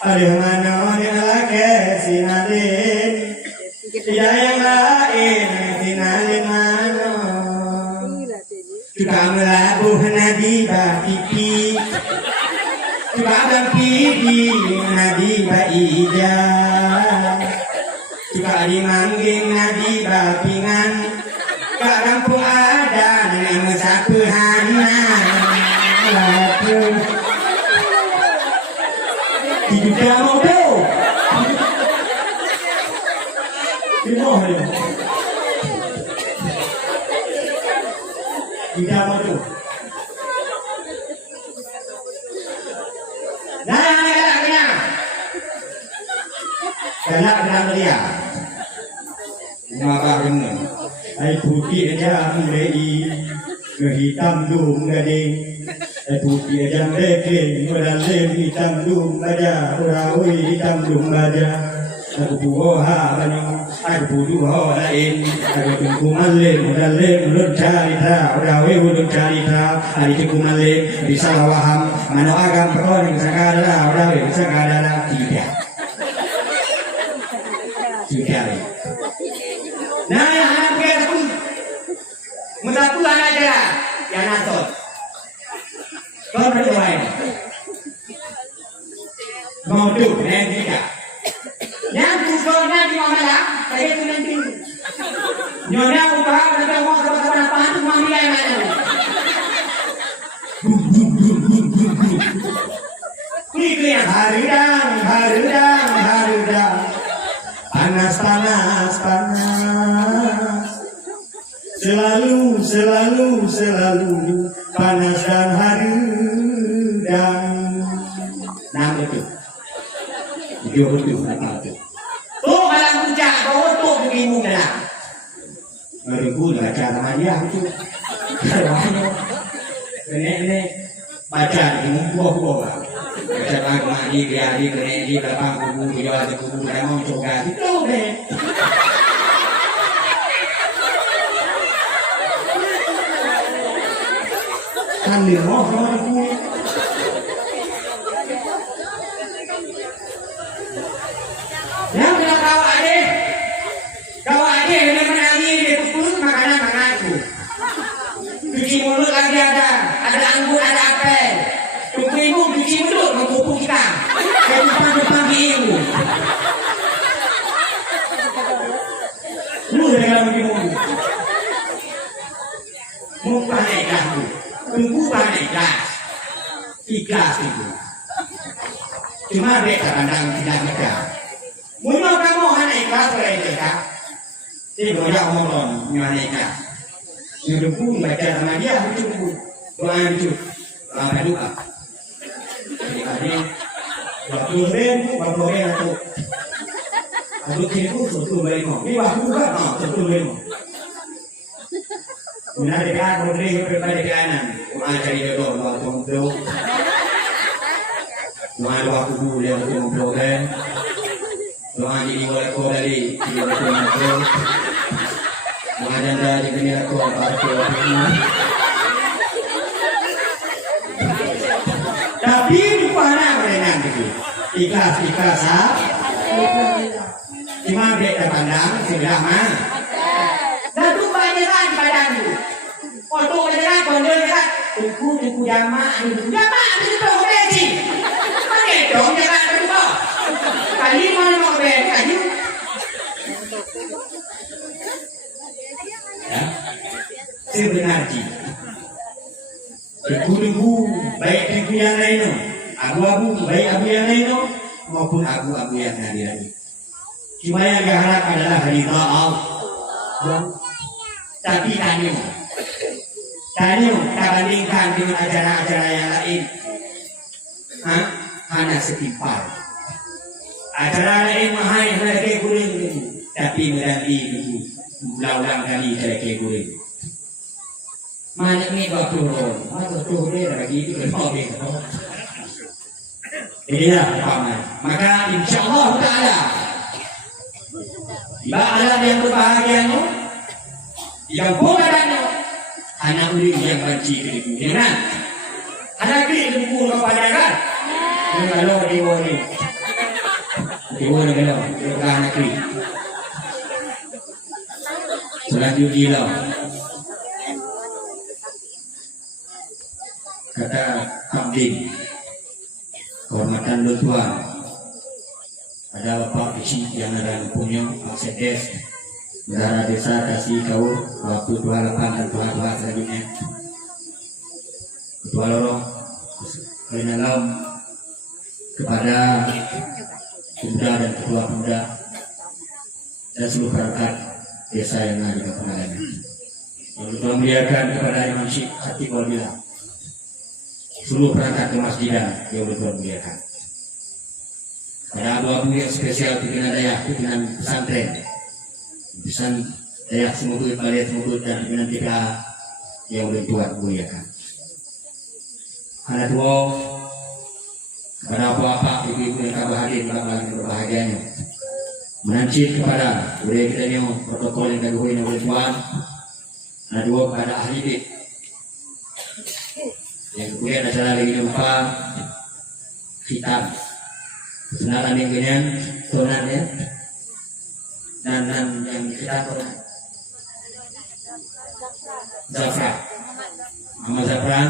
Ada mano yang lagi sinadin, tidak yang lain sinadin mano. Juga melabuh nadi pipi, juga berpidi nadi ija, juga dimanggil nadi bapingan, gak kampung ada nama sapuhana. Limoh dia. Tidak mau tu. Nah. Galak dalam dia. Maka benar. Ai putih aja mulai hitam dum gading. Ai putih aja leke modalem hitam dum aja urawi hitam dum aja. Aku buha banyak, aku budu ho lain. Aku tunggu malam modalem ulun carita urawi ulun carita. Hari tunggu malam bisa waham mano agam perkon sakadara urawi sakadara tidak. Tidak. Nah, anak kita pun mendapat anak aja yang nasot. Kau berdoa ini. Mau tu, yang tidak. Yang kusornya di mana? Saya tu nanti. Nyonya ubah, nanti mau sama-sama apa tu mami yang mana? Ini harudang. Panas. Selalu panas dan harudang. Nah betul. Dia betul. Tu malam puncak kau tu begini dah. Mereka baca nama dia itu. Kalau ini baca ini buah. Baca agama di belakang kubu dia ada kubu dan mau coba itu deh. Kan dia mau kubu. Yang bilang kau adik yang menangis dia pun makanan tu. Cuci mulut lagi ada anggur, ada apel. Ibu cuci mulut mengkupu kita. Depan ibu. Lu dalam ibu. Muka ikhlas tu. Tunggu ikhlas. Ikhlas itu. Cuma mereka pandang tidak mereka. Mula kamu anak ikhlas oleh mereka. Dia banyak orang yang ikhlas. Yang dukung baca sama dia itu doa itu. Doa doa. Jadi waktu itu aku kira satu lemo. Ini waktu kan satu lemo. Mana dekat model berpada kanan. Cari jodoh waktu itu. Mana waktu dulu yang waktu problem. Doa jadi boleh dari waktu. Mana dari ini aku tapi di mana mereka itu ikhlas cuma beda pandang sudah mah dan tu banyak kan padamu waktu banyak kondor kan tunggu jamaah itu boleh sih pakai dong jangan tunggu kali mana mau kayu ya sebenarnya Ibu baik ibu yang lain, abu-abu baik abu yang lain maupun abu-abu yang hadir. Cuma yang diharap adalah ridha Allah. Tapi tanya kita bandingkan dengan acara-acara yang lain, hanya setimpal. Acara lain mahal lagi kuring, tapi menjadi berulang kali lagi kuring. Mana ni waktu dia lagi itu berapa inilah paman. Maka insyaallah taala ba'ala yang berbahagia yang bukannya anak uli yang benci dengan anak ini dipukul kepada kan kalau dewa kalau anak ini selanjutnya kata abdi kehormatan Tuan ada Bapak Isi yang ada punya Pak Sekdes Bendara Desa kasih kau waktu 28 dan 22 selanjutnya Ketua Lorong Kenalam kepada Pemuda dan Ketua Pemuda dan seluruh perangkat desa yang ada di kepenangannya. Lalu Tuhan muliakan kepada Imam Syekh Khatib Walbila, seluruh perangkat kemasjidan yang Tuhan muliakan. Pada abu-abu yang spesial pimpinan dayak, pimpinan pesantren, pimpinan dayak Semudut, Balai Semudut, dan pimpinan TPA yang Tuhan muliakan. Anak tua, kepada apa-apa ibu-ibu yang kabar hadir dalam berbahagianya, menancit kepada budaya kita ini protokol yang dilakukan oleh Tuhan. Anak dua kepada ahli bid yang kemudian acara lagi lupa hitam senaran yang kemudian tonan ya dan yang kita tonan Zafran Muhammad Zafran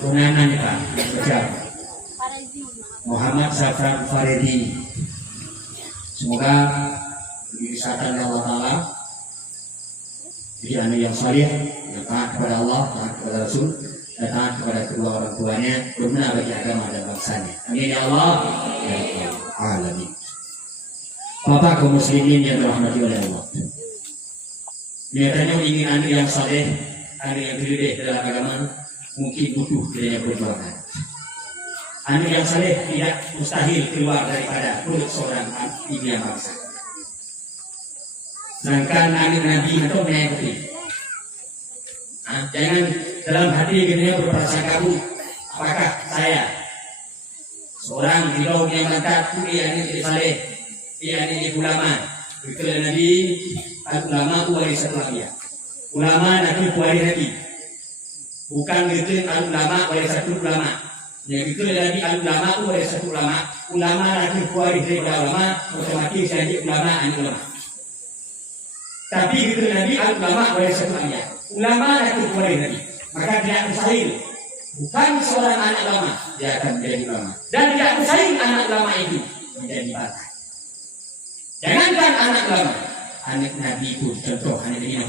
tonanan ya Pak spesial Muhammad Zafran Faredi, semoga diwisatan Allah Ta'ala jadi anak yang salih, yang taat kepada Allah, taat kepada Rasul, dan taat kepada kedua orang tuanya, berguna bagi agama dan bangsanya. Amin ya Allah, ya Rabbal Alamin. Bapak kaum muslimin yang dirahmati oleh Allah, biasanya ingin anak yang saleh, anak yang terdidik dalam agama, mungkin butuh kiranya perjuangan. Anak yang saleh tidak mustahil keluar daripada perut seorang ibu yang bangsa. Sedangkan anak Nabi itu mengikuti. Jangan dalam hati kita berprasangka buruk. Apakah saya seorang di kaum yang mantap, ia ini saleh, ia ini ulama. Berkata Nabi, ulama waris ulama. Ulama Nabi waris Nabi. Bukan berkata ulama waris satu ulama. Yang berkata Nabi ulama waris satu ulama. Ulama Nabi waris ulama, otomatis jadi ulama anak ulama. Tapi itu Nabi ulama oleh satu ayat. Ulama itu boleh Nabi. Maka tidak mustahil. Bukan seorang anak ulama dia akan menjadi ulama. Dan tidak mustahil anak ulama itu menjadi partai. Jangankan anak ulama, anak Nabi pun contoh anak Imam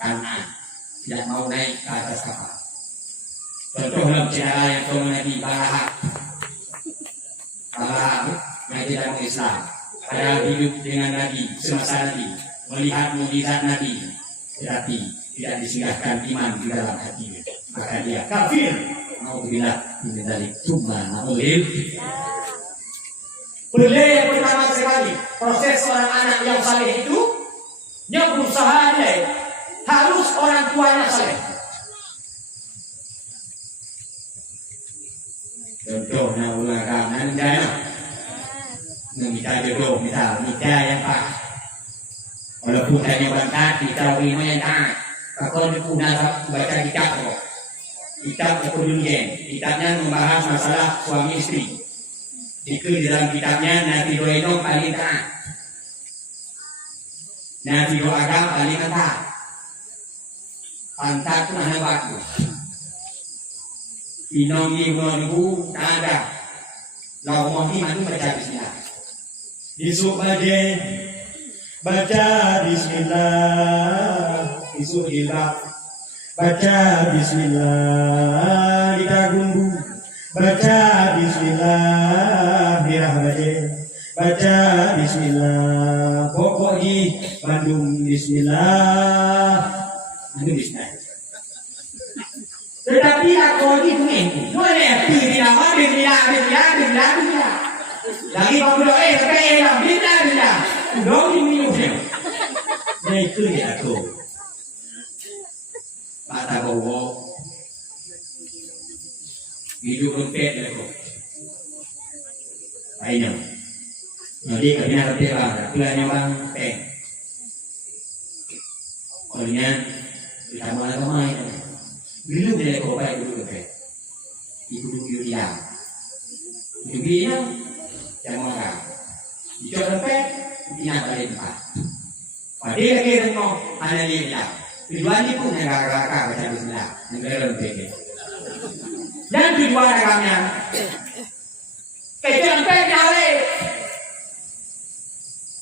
karena tidak mau naik ke atas kapal. Contoh dalam cara yang kaum Nabi Baraha yang tidak mau Islam. Pada hidup dengan Nabi semasa Nabi, melihat mukjizat Nabi, tetapi tidak disinggahkan iman di dalam hatinya, maka dia kafir. Alhamdulillah ini dari cuma naulil. Boleh yang pertama sekali proses seorang anak yang saleh itu yang berusaha dia harus orang tuanya saleh. Contohnya ulama dana, minta jodoh, minta yang pas. Walaupun hanya berangkat, kita ulama yang taat. Kalau punya baca kitab, kitab ekonomi, kitabnya membahas masalah suami istri. Itu di dalam kitabnya Nabi Doeno paling taat. Nabi Doaga paling taat. Pantat pun ada waktu. Inongi menunggu tak ada. Lau mohi manu baca bismillah. Isuk baca bismillah. Isuk hilaf baca bismillah. Dikagumbu baca bismillah. Birahmati baca bismillah. Pokoknya Bandung bismillah. Bandung bismillah. Tetapi aku ini mengikuti. Boleh tidak mau bila. Lagi kamu doa sampai bila. Doa ini mungkin. Nah itu dia aku. Mata bawa. Hidup rumput aku. Ayo. Jadi kerja kerja pelanya bang peng. Olehnya kita main. Dulu dia kau baik dulu ke, ibu dulu dia, ibu dia yang mana, itu dompet, dia balik tempat. Pada lagi tengok, mana dia, tujuan itu negara baca bismillah, negara dompet. Dan tujuan agamanya, kerja dompet nyale,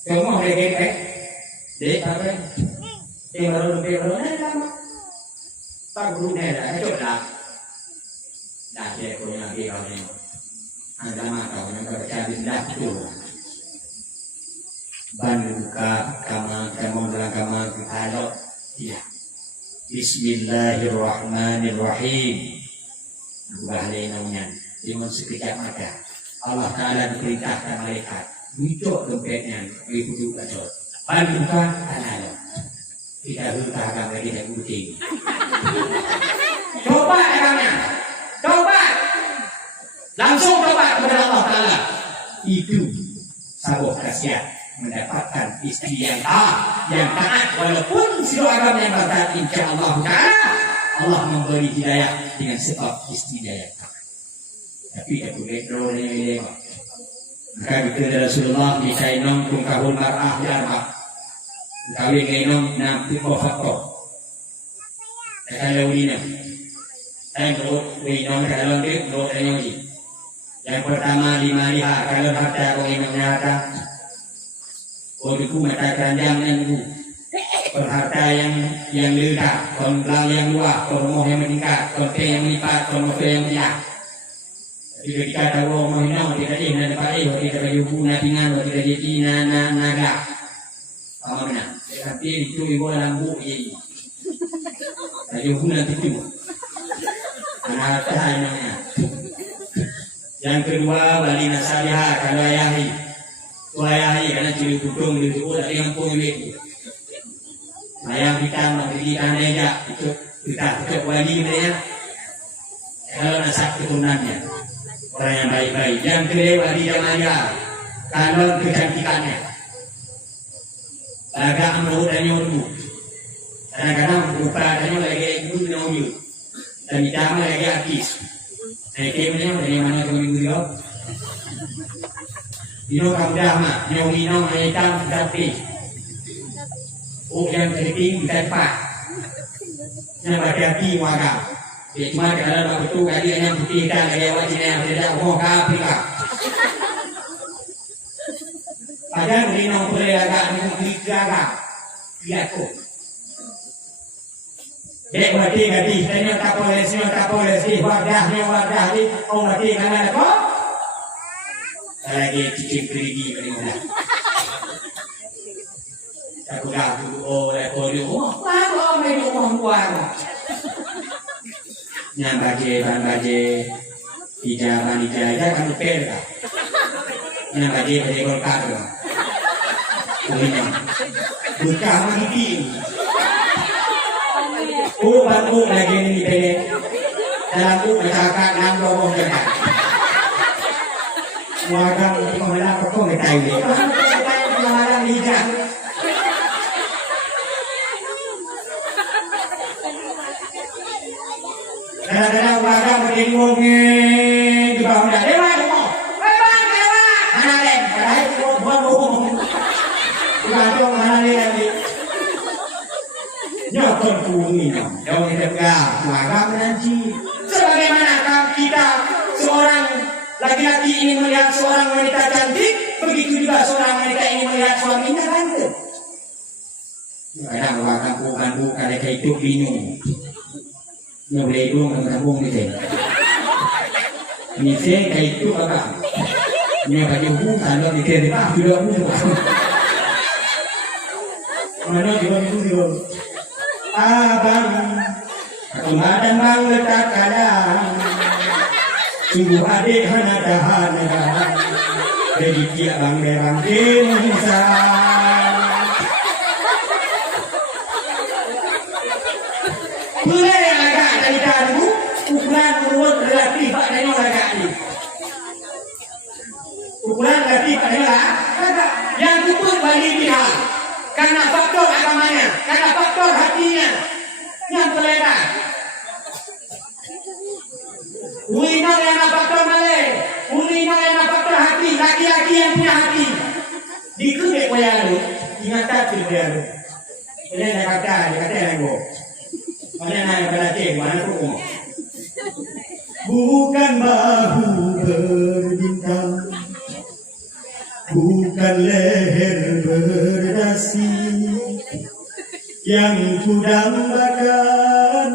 semua mereka dek apa, baru dompet baru lama. Tak perlu nela, itu dah. Dah dia punya lagi kau ni. Anda mata yang bercakap dah tu. Banduka kama kamu bilang kama kalau ya. Bismillahirrahmanirrahim. Bahaya namanya. Cuma sekejap mata. Allah Taala diperintahkan malaikat. Bucok dompetnya, ibu kacau. Banduka kalau tidak hutang lagi tidak kucing. Coba orangnya, coba langsung coba kepada Allah Taala. Itu sabuk khasiat mendapatkan istri yang taat walaupun agama yang bertaat, insya Allah Taala Allah memberi hidayah dengan sebab istri yang taat. Tapi aku boleh ini maka kita Rasulullah dikainong kung kahul mar'ah yarma kawin ngainong na tipo faktor kalau ini saya menurut ngainong kalau dia menurut ngainong yang pertama 5 liha kalau harta kau ingin harta Kodiku mata keranjang yang ibu berharta yang lengkap, konblang yang luas, kormoh yang meningkat, konte yang melipat, kormoh yang menyak. Jika dikata kormoh ini, tidak ada yang dapat tidak ada hubungan natingan, tidak ada naga. Apa mana? Tapi itu ibu lambu ini. Ada hubungan itu. Anak harta namanya. Yang kedua, wali nasabihah kalau ayahi. Wayahi karena ciri kudung di tubuh dari yang pun itu. Ayam kita memberikan aja itu kita wali mereka. Kalau nasab keturunannya orang yang baik-baik. Yang kedua wali jamaya kalau kecantikannya. Agak menurut dan nyoru. Kadang-kadang rupa lagi ibu nyoru. Dan ditambah lagi artis. Saya kira dari mana kami beliau. Ino kamdama, nyong inong ngaitam dati. Yang keriting ditempat. Yang berhati waga. Dia cuma kalau betul kali yang putih dan gaya wajib yang tidak mau Afrika. Padahal inong perlaga mungkin jaga. Lihat kok. Dek wati gadi, tanya tapoles di wadah di wati kana kok. Lagi cicing perigi bagaimana? Aku dah dulu oleh podium. Baru mereka perempuan. Yang baje hijab kan pel kan? Yang baje golkar kan? Punya buka mati. Bantu lagi ini pendek. Dalam masyarakat enam roboh jaga. Wagang mengelak kok nggak tahu deh. Malam hijau. Kadang-kadang wagang berdengungnya di bawah dah. Dewa. Mana lem? Padahal itu buat bohong. Wagang mana lagi? Nyokon kuning. Dong itu enggak. Wagang nanti. Sebagaimana kita seorang laki-laki ingin melihat seorang wanita cantik, begitu juga seorang wanita ingin melihat suaminya ganteng. Kadang orang kampung ada kayak itu bingung. Nyoba hidung kampung gitu. Ini saya kayak itu apa? Nyoba hidung kalau mikir di mana juga musuh. Mana juga musuh. Abang, kemadan bang letak kadang. Sungguh adik hana jadi tiap bang derang kimsa. Boleh agak dari kamu ukuran menurut relatif adanya agak ini. Ukuran relatif adalah yang tutup bagi pihak karena faktor agamanya, karena faktor hatinya yang terletak. Ulino yang faktor male, ulino yang faktor hati, laki-laki yang punya hati. Dikudek wayalu, ingat tak wayalu. Ini nak kata yang go. Mana nak pada cek mana tu? Bukan bahu berbintang, bukan leher berdasi, yang kudambakan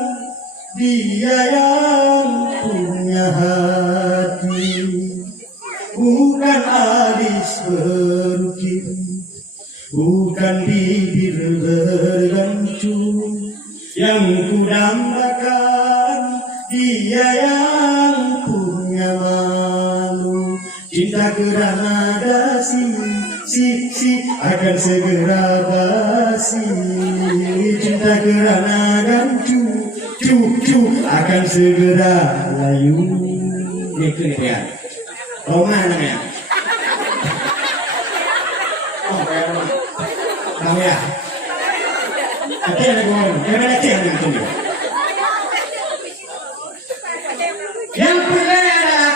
dia yang punya hati, bukan alis berukir yang kudambakan, dia yang punya malu. Cinta kerana dasi, si akan segera basi. Cinta kerana gancu, cu akan segera layu. Itu ya. Roman namanya. Oh, kayak Roman. Tahu ya? Ada yang ngomong, jangan ada yang ngomong. Yang kedua adalah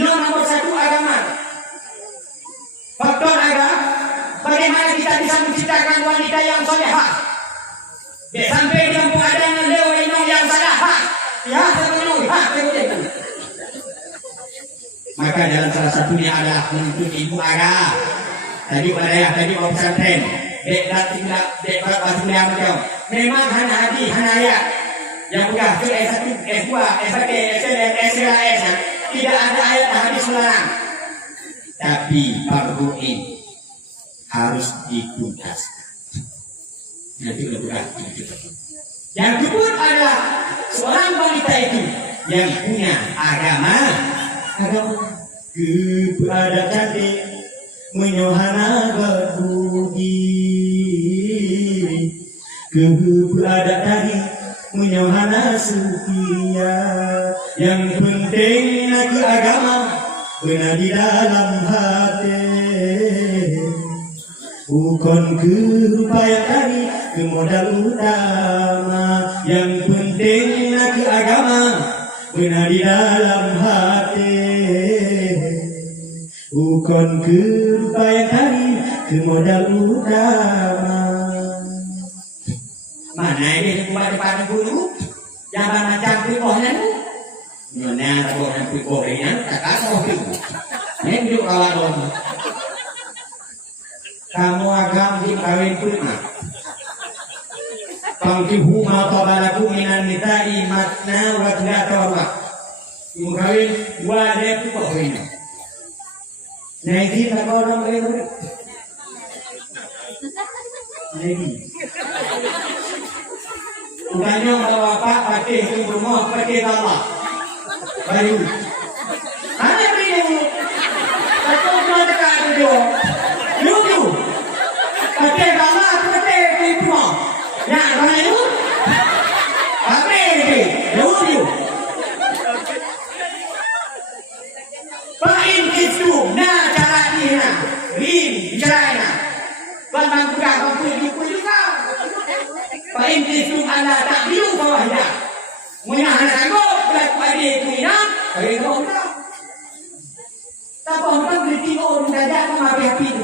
nomor satu agama. Faktor agama, bagaimana kita bisa menciptakan wanita yang solehah. Sampai di kampung ada yang lewa yang salah. Ya, sepenuhnya. Maka dalam salah satunya adalah menuntut ibu agama. Tadi tadi mau pesantren. Dek batu macam. Memang hana hadi, hana ayat. Yang bukan ke S1, S2, S1, S2, S3, tidak ada ayat hadis melarang. Tapi fardu ini harus dituntaskan. Nanti udah. Yang kedua adalah seorang wanita itu yang punya agama kepada cantik menyohana berbudi kepada tadi menyohana setia. Yang penting nak agama benar di dalam hati. Bukan kerupa yang tadi ke modal utama. Yang penting nak agama benar di dalam hati. Bukan kerupa yang tadi ke modal utama. Mana ini buat depan guru? Jangan macam pikohnya tu. Nyonya tak boleh pikohnya, tak tahu tu. Ini juga kawan. Kamu agam di kawin pun. Pangkihu ma qabalakum minan nisa'i matna wa thulatha wa ruba'. Kamu kawin dua dia pikohnya. Naiki tak orang lain. Naiki. Bukannya kalau bapak pakai rumah, pakai tanah baru. Mana beri dulu? Atau cuma dekat dulu? Dulu. Pakai tanah, pakai rumah. Yang mana itu? Pakai dulu. Pakai itu, nah cara dia, bicara. Bang bukan bang juga. Paling itu anda tak biru bawahnya. Munyah sanggup berlaku adik kuinam, bagi kau tak. Tak apa beri tiga orang saja mengambil hati itu.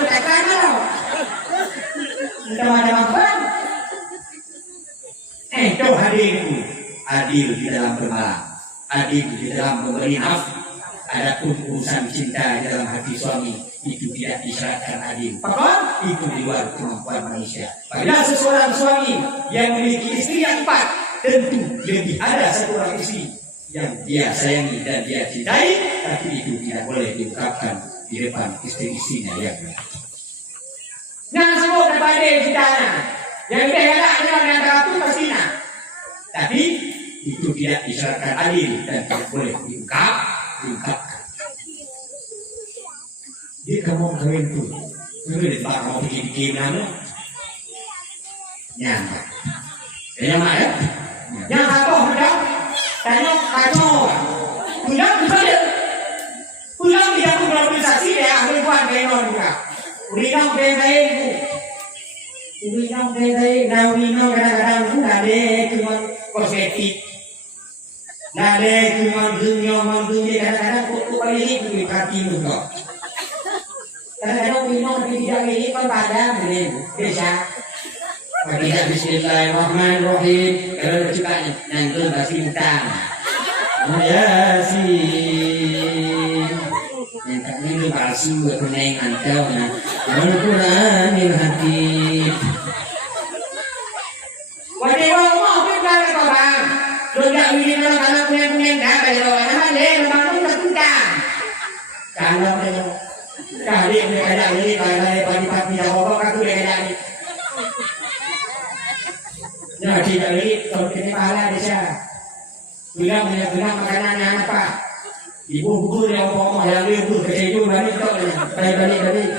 Katakan mana? Kita ada makan. Itu hadirku, adil di dalam bermalam, adil di dalam memberi nafsu. Adapun urusan cinta di dalam hati suami itu tidak disyaratkan adil. Apa? Itu di luar kemampuan manusia. Bila seseorang suami yang memiliki istri yang 4, tentu lebih ada satu orang istri yang dia sayangi dan dia cintai, tapi itu tidak boleh diungkapkan di depan istri-istrinya yang lain. Jangan sebut kepada kita yang kita katakan yang antara pun pastinya. Tapi itu tidak disyaratkan adil dan tidak boleh diungkapkan. Dia kamu kawin tu, mungkin dia mau bikin mana? Nyampe, nyampe ya? Nyampe apa sudah? Tanya pulang tidak? Pulang tidak berorganisasi ya, berbuat dengan juga. Urinam baik, nawinam kadang-kadang pun ada cuma kosmetik. Nade cuma dunia kadang-kadang untuk balik di kaki muka. Kadang-kadang minum tidak ini kan pada boleh bisa. Tidak Bismillahirrahmanirrahim. Kalau suka nanti kasih utang. Yasin. Yang tak minum palsu keneng antau na. Al-Quranil Hakim. Wajib Allah bukan korban. Tidak ingin kalau punya dah kalau nama dia memang pun tertutang. Kalau kali ini ada ini kalau pagi-pagi dah bawa aku dia ada ini. Nah, tidak beli kalau kita pahala desa. Bilang makanan apa? Ibu guru yang ngomong yang ibu keju balik balik.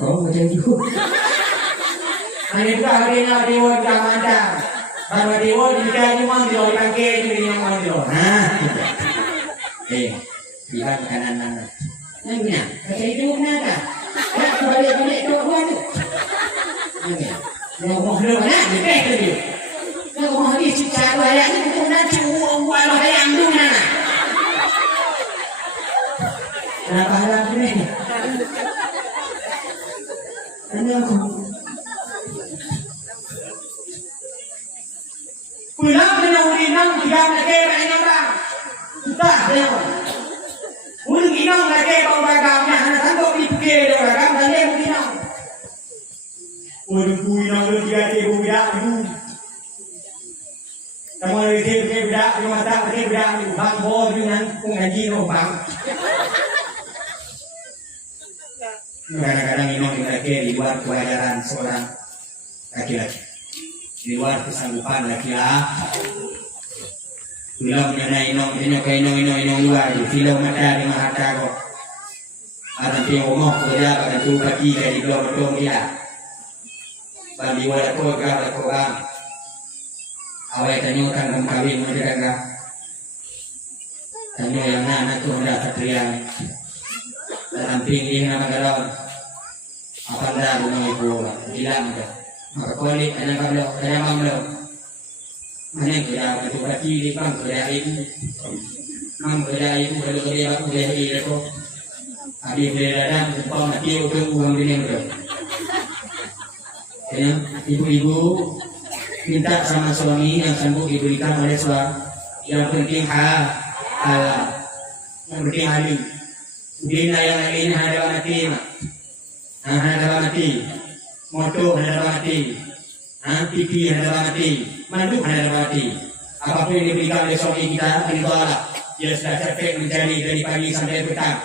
Kau macam itu. Ani ka hari na dewa kamanda. Baru dewa dia cuma dia pakai ini yang mana. Bilang makanan Nanya, keju kenapa? Ya balik tu tuan. Nanya. Ngomong dulu nak dikek tadi. Ngomong di siksa ayat itu nanti Allah yang duna. Kenapa halang ini? Ini aku. Pulang dengan urinang tiga lagi banyak bang. Tak dia. Urinang lagi bau bagamnya anak sanggup dipikir dia bagam dan dia urinang. Urinang lu tiga tiga budak ibu. Kamu lagi tiga budak rumah tak tiga budak ibu. Bang bor dengan pengaji bang. Kadang-kadang ini laki di luar kewajaran seorang laki-laki, di luar kesanggupan laki-laki. Film mengenai inong luar, film ada di mahaka kok. Ada yang omong kerja pada tu pagi dari dua betul dia. Bagi wadah kau gak bang. Awal tanya kan kawin mereka gak. Tanya yang anak tu hendak terliang. Samping ini nama galon. Apa dah rumah ibu hilang dah. Maka kulit anak kabel, anak mamlo. Mana kerja itu berarti di bang kerja ibu. Mam kerja ibu kalau kerja aku kerja ibu. Abi kerja dah, kau mati aku uang bini bro. Ya, ibu-ibu minta sama suami yang sanggup diberikan oleh suami. Yang penting halal. Yang penting halal. Dina yang lain ada mati, ada mati, motor ada mati, TV ada mati, mandu ada mati. Apapun yang diberikan oleh suami kita ditolak. Dia sudah capek mencari dari pagi sampai petang.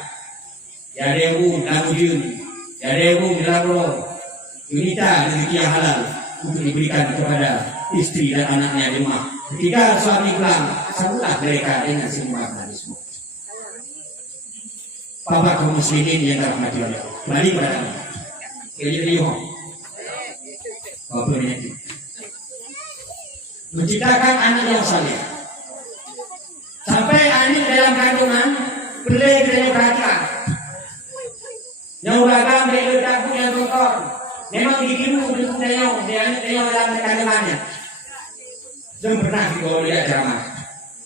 Ya dewu dalam ujung, ya dewu dalam roh. Minta rezeki yang halal untuk diberikan kepada istri dan anaknya di rumah. Ketika suami pulang, sambutlah mereka dengan semua hadismu. Bapak kaum muslimin yang dirahmati oleh Allah. Kembali pada kami. Jadi Bapak ini menciptakan anak yang saleh. Sampai anak dalam kandungan boleh perhatikan. Yang beragam dia letak punya kotor. Memang dikiru untuk dia dalam kandungannya. Jangan pernah dibawa dia ceramah.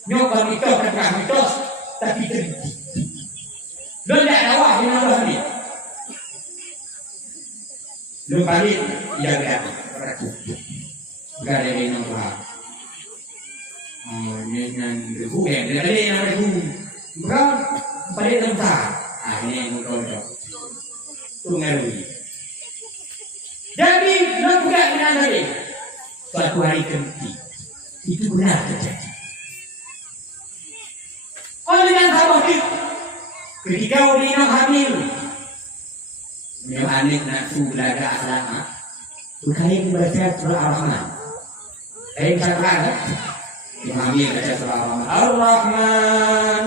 Nyokap mitos dan mitos tapi terhenti. Lo tidak tahu di mana ni. Lo balik yang ada berlaku. Gak ada yang nampak. Dengan ribu yang ada yang ribu. Bukan balik tempat. Ini yang mengkodok. Tunggari. Jadi lo bukan benar lagi. Suatu hari kenti. Itu benar terjadi. Oleh yang sama itu. Ketika Udina hamil, beliau anak nafsu belaga asrama, berkait membaca surah Al-Rahman. Saya misalkan, yang hamil baca surah Al-Rahman. Al-Rahman,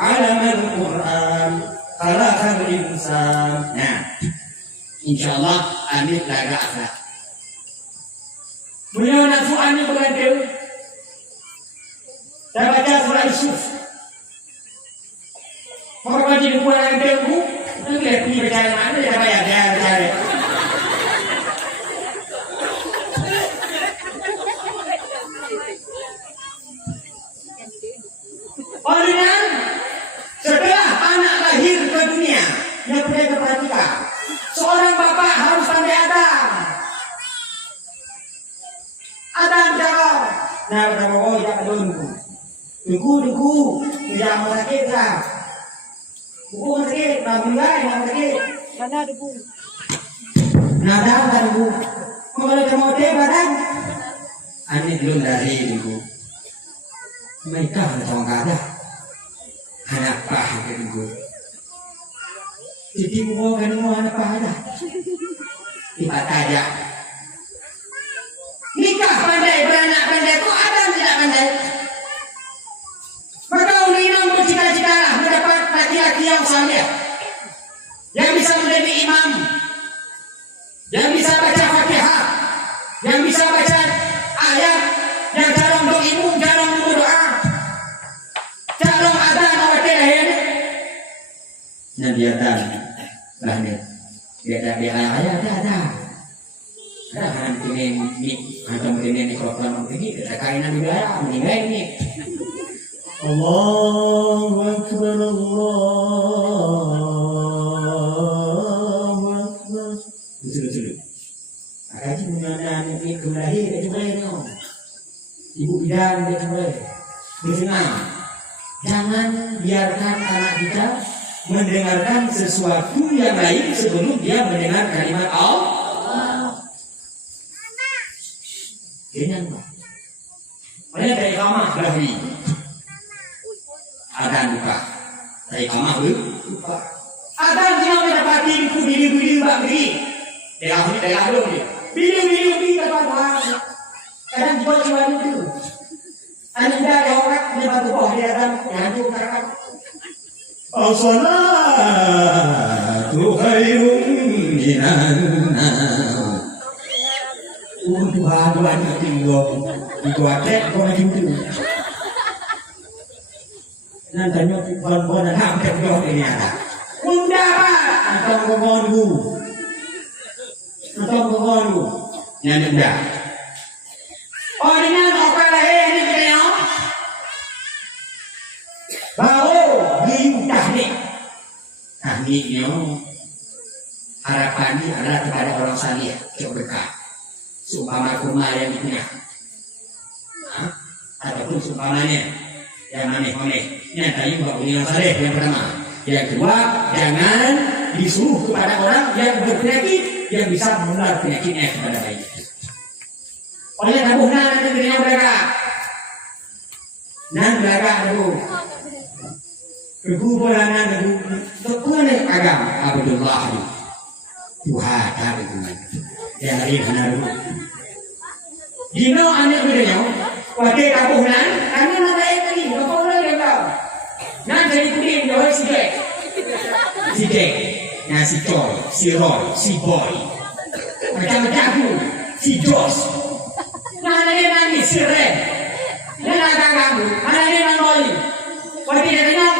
alam al-Quran, khalaqal insan. Nah, insyaallah anak belaga asrama. Beliau nafsu anak berkata, saya baca surah Yusuf. Maka wajib pulang ke ibu, itu lihat punya percaya mana dia bayar dia percaya. Original setelah anak lahir ke dunia, yang perlu diperhatikan, seorang bapak harus pandai adab. Adab cara, nah berapa jangan tunggu, jangan sakit lah. Buku sakit, alhamdulillah sakit. Mana ada bu? Nada ada bu. Kalau kamu teh badan, ani belum dari bu. Mereka macam ada. Anak pah bu. Jadi bu kan mau anak pah ada. Tiba aja. pandai, kok Adam tidak pandai? Maka Ulinam bercita-citalah mendapat laki-laki yang saleh, yang bisa menjadi imam, yang bisa baca Fatihah, yang bisa baca ayat, yang cara untuk ibu, cara untuk doa, cara adzan awak terakhir. Nah dia dan lah ni dia ada. Nah ini atau ini kalau ini kita kainan juga meninggal ini. Allahu Akbar, Allahu Akbar. Betul. Akaji mengenai ini kembali dia juga ini. Ibu bidan dia juga. Bersenang. Jangan biarkan anak kita mendengarkan sesuatu yang lain sebelum dia mendengar kalimat Allah. Jangan. Mana dari kamar berhari. Adan buka. Dari kamar buka. Adan dia mendapati video bak beri. Dia ada dia. Video dapat. Kadang juga cuma itu. Anda ada orang dia batu dia akan ngadu kakak. As-salatu khairun minan nawm. Untuk haduan tinggal itu atek kau itu. Nantinya bukan hampir jauh ini ada. Undapat atau mengganggu. Yang rendah. Oh dengan orang lain ini kita baru tahniknya harapannya adalah kepada orang saleh berkah. Seumpama kurma yang dipunya, ataupun seumpamanya yang aneh-aneh. Yang tadi bapak yang saleh yang pertama. Yang kedua, jangan disuruh kepada orang yang berpenyakit yang bisa menular penyakitnya kepada bayi. Oleh tabuhna nanti dunia mereka, nan mereka dulu. Keguguran dulu, keguguran agama Abdullah Tuhan kami Tuhan. Yang hari benar dulu. Dino anak bedanya, pakai tabuhna, kami nanti lagi, keguguran dia tahu. Nan jadi kuning jauh si Jack, nah si Choi, si Roy, si Boy, macam-macam tu, si Josh. Nah ada dia nangis, si Ren, dia nak ganggu, ada dia nangis. Waktu dia tengok,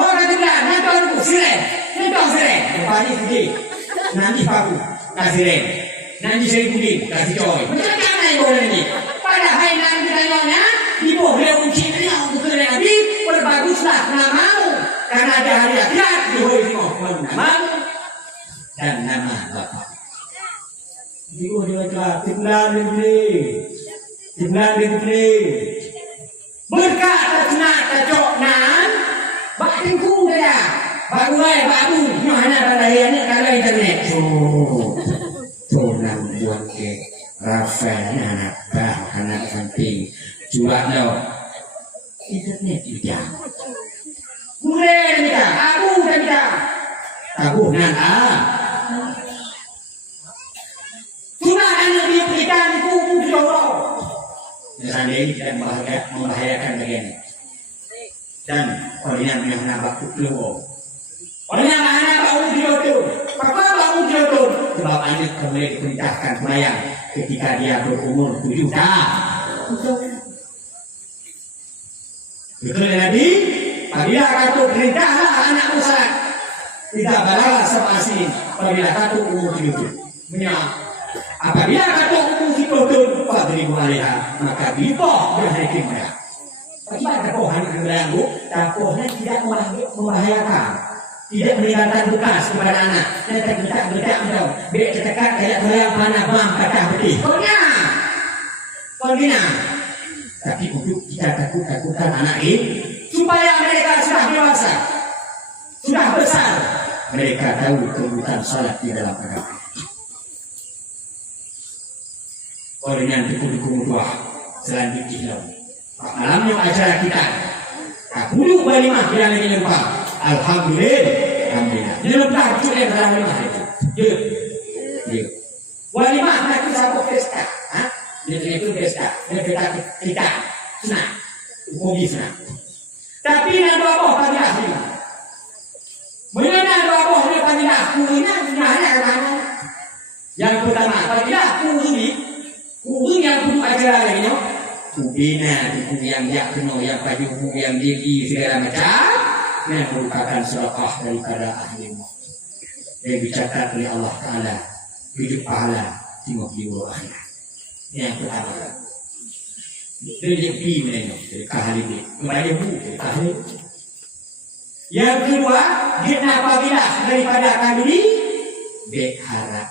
oh kata dia, nak tahu si Ren, dia tahu si Ren. Lepas ni sedih, nanti paku, kasih Ren, nanti saya kuning, kasih Choi. Macam-macam ni boleh ni. Padahal nanti tengoknya, ibu dia kunci dia untuk kena Nabi, berbaguslah namamu. Karena ada hari akhirat di hari tengok namamu dan nama Bapa. Ibu dia telah timlan negeri. Berkat terkena kacok nan, bak tingkung dia. Baru, mana pada ini kalau internet. Tuh nang buat ke Rafael anak bah anak penting. Curah lo internet juga. Mulai kita, abu dan kita, abu nan cuma anak dia berikan kubu jorok. Dan ini tidak membahayakan bagian. Dan orang yang nampak keluar, orang yang anak bau jodoh, apa bau jodoh? Sebab anak kemudian diperintahkan sembahyang ketika dia berumur 7 tahun. Betul Nabi. Apabila kata perintahlah anak salat, tidak balalah sepasi. Apabila kata umur 7 apabila kata umur 7 fadribu alaiha, maka dipoh berhari mereka. Bagaimana tapohan yang berlaku? Tapohan tidak membahayakan, tidak meninggalkan bekas kepada anak. Dan tergetak-getak macam biar tertekat kayak goyang panah bam patah putih. Kau tapi untuk kita takutkan anak ini supaya mereka sudah dewasa, sudah besar, mereka tahu kedudukan salat di dalam agama. Oleh yang dukung dua selanjutnya, malamnya acara kita, aku balimah yang lagi lupa. Alhamdulillah. Dia lupa cuci dalam walimah itu. Walimah nak kita satu pesta. Itu pesta, kita senang, hobi senang. Tapi nak apa tadi ahli? Mengenai apa ni tadi aku ini mana mana? Yang pertama tadi aku ini yang pun ajar lagi no. Kubina, kubu yang yakno, yang baju kubu yang diri segala macam. Yang merupakan sedekah daripada ahlimu. Yang dicatat oleh Allah Taala hidup pahala tengok di bawah akhirat. Yang pertama. Rezeki menengok dari kahali ini. Kembali bu dari kahali. Yang kedua, dia apabila daripada akan diri berharap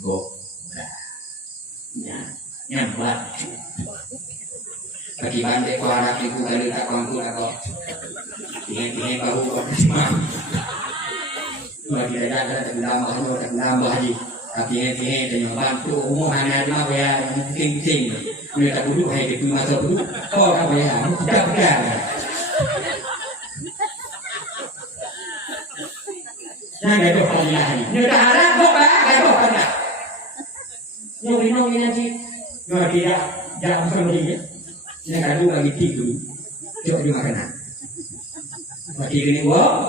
goda. Yang buat. Bagi bandai kau harap ibu kalau tak mampu nak kau. Ini baru kau terima. Bagi ada tak nambah lagi. Tapi ini dengan bantu umum hanya lima bayar penting. Mereka tak duduk hai itu masa duduk. Kau tak bayar, tidak bayar. Jangan gaduh kali lagi. Mereka harap kau bayar, gaduh kau tak. Nong ini nanti, nong tidak jangan sembunyi. Yang gaduh lagi tidur. Coba dimakan. Bagi ini gua,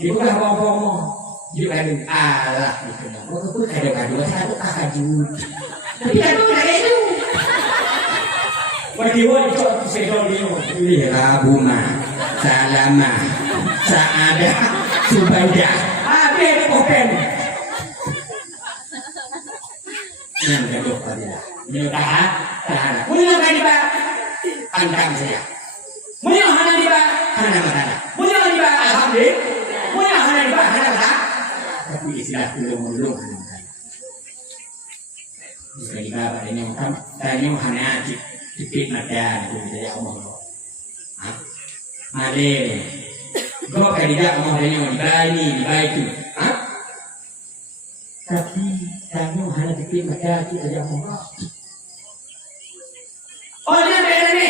dibuka ngomong. Jadi kadu Allah itu. Aku kadu satu kadu. Tapi kadu ada itu. Bagi gua itu sedol dia. Rabuma, salama, saada, subaidah. Ada itu open. Yang gaduh pada. Tahan. Punya kan di bawah antang saya. Punya hana di bawah hana matana. Punya di bawah alhamdulillah. Punya hana di bawah hana matana. Tapi istilah ulung-ulung sekali bapa ini kan tanya hanya dipit mata itu dia omong male kau kali dia omong dia dibayi itu tapi tanya hanya dipit mata itu dia omong dia beda ni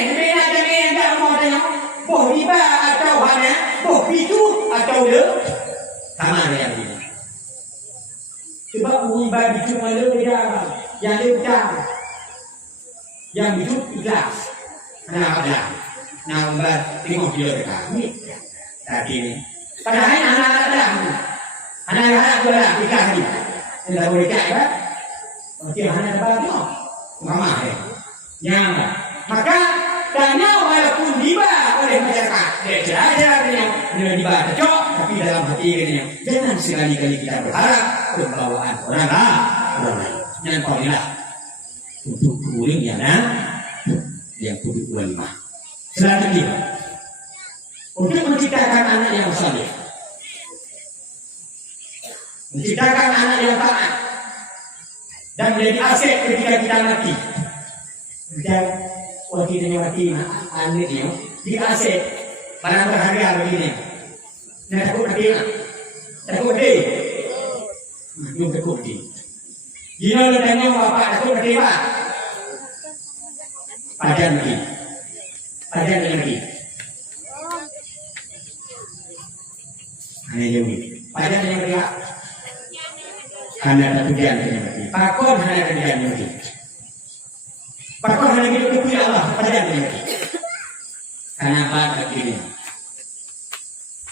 enggak omong dia boh riba atau hanya boh pitu atau le sama dia ini. Sebab ibadah itu malu dia yang lepas, yang hidup ikhlas, nak ada, nak buat tengok dia dekat ni, tadi ni. Padahal anak tu lah ikhlas ni, tidak boleh cakap, okey anak dapat tu, mama yang maka dana walaupun riba oleh masyarakat, dia cerah dia riba cocok, tapi dalam hati dia jangan sekali-kali kita berharap pembawaan orang lain. Yang paling untuk kuring yang kudu ulama. Selanjutnya, untuk menciptakan anak yang saleh, menciptakan anak yang taat dan menjadi aset ketika kita mati. Dan waktu kita mati, anak dia di aset barang berharga begini. Nak takut mati tak? Takut mati. Yung takut mati. Gila lo tanya bapak takut mati pak? Pajan mati. Hanya jauh. Pajan yang mati pak? Hanya satu jam yang mati. Pakon hanya satu jam yang mati. Pakon hanya hidup kepada Allah. Pajan yang mati. Kenapa begini?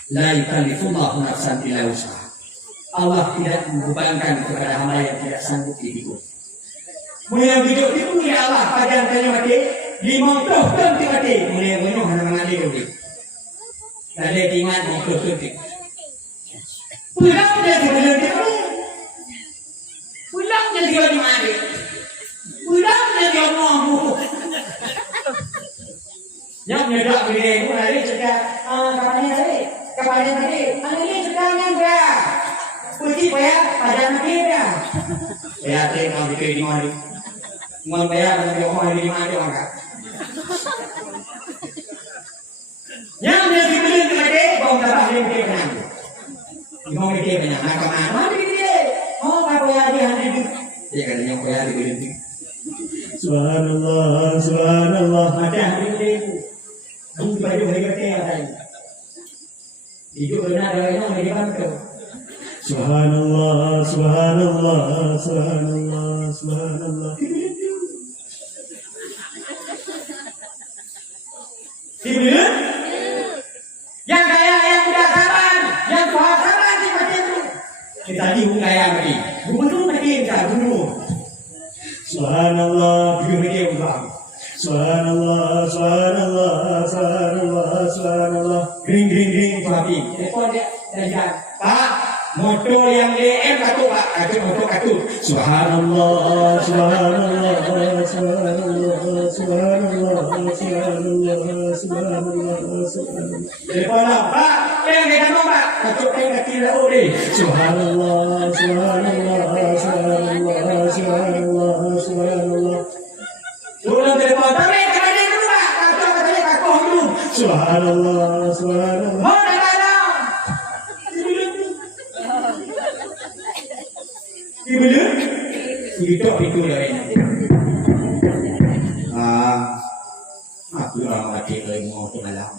La yukallifullahu nafsan illa wus'aha. Allah tidak membebankan kepada hamba yang tidak sanggup dipikul. Mulai hidup itu ya Allah pada tanya mati 50 tahun mati mulai menuh hanya mengalir ubi. Tadi ingat 50 tahun. Pulang dia sebelum dia. Pulang dia mati. Pulang dia mau. Yang nyedak begini pun hari cakap kapan tadi ini cakapnya enggak puji bayar pada nanti dia bayar tengok dikit di mana mau bayar nanti orang di mana dia enggak yang dia dibeli tadi bau tambah dia benang mau dia benang nak mana dia oh tak bayar dia nanti dia kan yang bayar dibeli subhanallah macam ini Ang baju mereka ada. Itu benar yang mereka itu. Subhanallah. Betul? Yang kaya, yang mudah sabar, yang kuat sabar di macam itu. Kita diung kaya lagi. Gubernur lagi kita gubernur. Subhanallah, begini lagi ulang. Subhanallah, subhanallah, subhanallah, subhanallah. Gring, papi. Telepon dia, jangan. Pak, motor yang DM katu Pak, katu. Subhanallah, subhanallah, subhanallah, subhanallah, subhanallah, subhanallah. Telepon lah, Pak, yang kamu Pak, katu yang tidak boleh. Subhanallah, subhanallah, subhanallah, subhanallah, subhanallah. Ulang telepon, tapi kembali dulu Pak, katanya kaku dulu. Subhanallah, subhanallah. Oh, dah. Betul? Hidup itu dah ini. Aku orang mati lagi mau tu malam.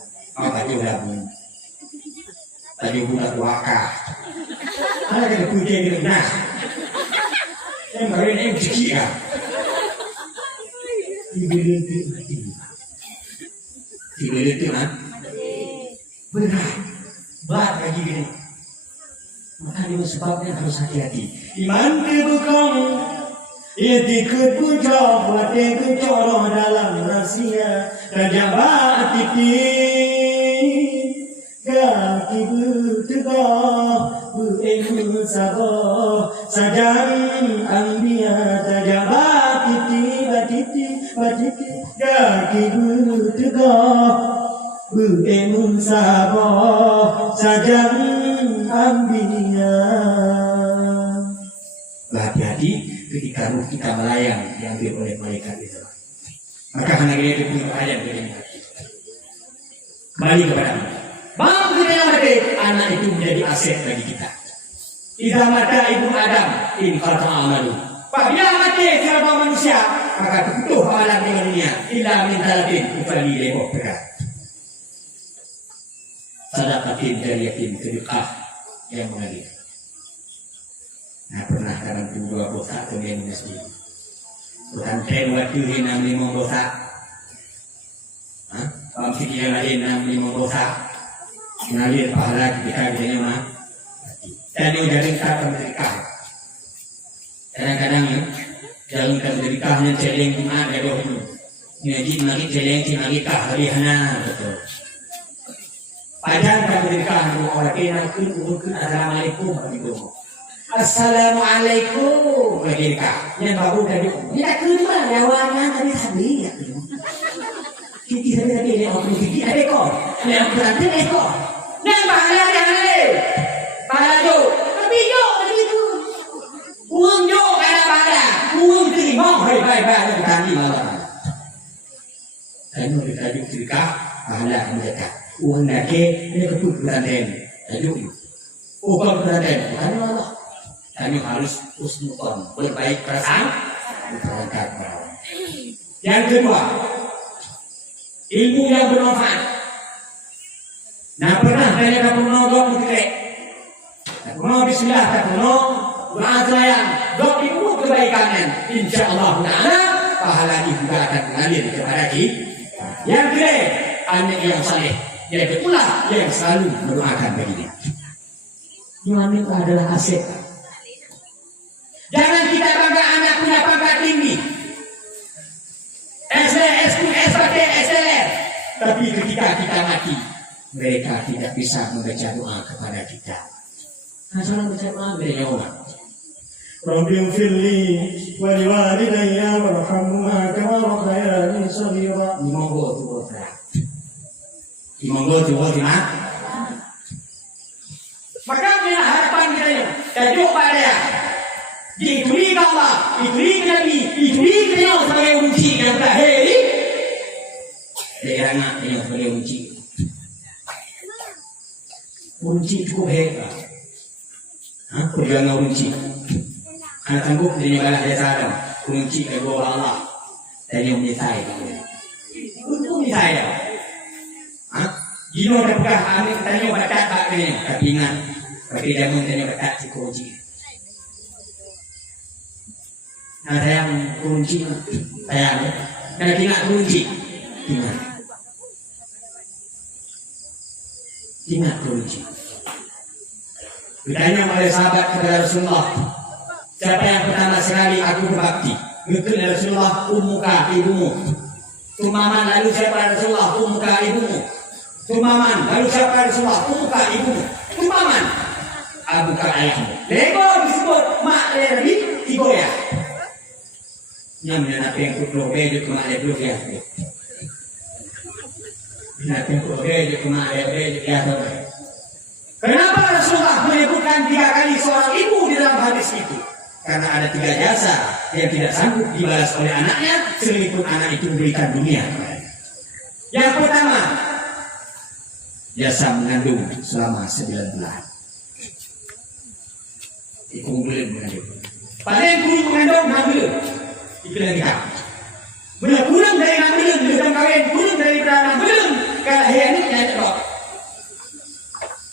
Tadi bulan waka. Ada yang kucing ni nak. Yang baru ni ciki ah. Tiba tu nak. Benar. Berat lagi gini. Maka itu sebabnya harus hati-hati. Iman dibukamu, ikut puncak, buat ikut coroh dalam rahasia. Terjabat titik, kaki bertegak, berilmu sabar. Sajang ambia terjabat titik, kaki bertegak, berilmu sabar. Sajang ambia. Berhati-hati ketika ruh kita melayang diambil oleh malaikat itu. Maka karena ini punya ayat begini. Kembali kepada bang kita yang mati, anak itu menjadi aset bagi kita. Idza mata ibu Adam in qata amalu. Apabila mati seorang manusia, maka tutup amalan dengan dunia. Illa min talatin kecuali lebok berat. Sadaqatin jariyatin sedekah yang mengalir. Nah, pernah kadang dua bosak kemudian mesti bukan tren waktu ini 65 bosak. Kalau fikir lain 65 bosak mengalir pahala ketika dia mah. Dan yang jadi kita bersedekah. Kadang-kadang jalan kita bersedekahnya celeng di mana ada itu. Ngaji lagi celeng di lagi kah lihana betul. Padahal kita bersedekah orang kena kun assalamualaikum warahmatullahi. Assalamualaikum mereka yang baru dari kita kedua lawannya tadi ya kita tadi ini orang kita ada kok yang berarti ekor dan pahala yang ada pahala jo tapi jo begitu uang jo ada pahala uang terima baik tadi malam dan mereka juga pahala mereka uang nake ini keputusan dan ayo uang keputusan Allah. Kami harus husnuzon, berbaik prasangka. Yang kedua, ilmu yang bermanfaat. Nah pernah tanya ke penuh dok mutlak, penuh bismillah, penuh berazayang, dok itu kebaikannya. Insya Allah Taala pahala juga akan mengalir kepada kita. Yang ketiga, anak yang saleh, yaitu pula yang selalu mendoakan bagi dia. Iman itu adalah aset. Jangan kita bangga anak punya pangkat tinggi, SD, S2, S1, SLR. Tapi ketika kita mati, mereka tidak bisa membaca doa kepada kita. Asal membaca doa beliau. Rabbil firli wa liwalidayya warhamhuma kama rabbayani shaghira. Monggo tu mak. Maka punya harapan kita tajuk pada diikuti Allah, diikuti Nabi, diikuti beliau sebagai kunci yang terakhir. Dia anak yang sebagai kunci. Kunci cukup hebat. Perjuangan kunci. Anak sanggup dia balas dia salam. Kunci ego Allah. Dan yang menyesai. Untuk menyesai dah. Gino terbuka amin tanya bakat tak ni. Tapi ingat, bagi dia pun tanya bakat si kunci. Ada yang kunci, sayang. Dan ingat kunci, ingat. Tidak teruji. Ditanya oleh sahabat kepada Rasulullah, siapa yang pertama sekali aku berbakti? Mungkin Rasulullah, ummuka, ibumu. Tumaman, lalu siapa Rasulullah? Ummuka, ibumu. Tumaman, lalu siapa Rasulullah? Ummuka, ibumu. Tumaman, abuka, ayahmu. Lego disebut mak lebih ibu ya. Namanya nabi yang kutlo bejo ke mak lebih ya. Nabi yang kutlo bejo ke mak lebih ya. Kenapa Rasulullah menyebutkan 3 kali seorang ibu di dalam hadis itu? Karena ada 3 jasa yang tidak sanggup dibalas oleh anaknya, sekalipun anak itu memberikan dunia. Yang pertama, jasa mengandung selama 9 bulan. Ibu belum mengandung. Paling kurang mengandung 6 bulan. Itu lagi tak. Bila kurang dari 6 bulan, belum kawin, kurang dari 6 bulan, kalau hari ini tidak ada.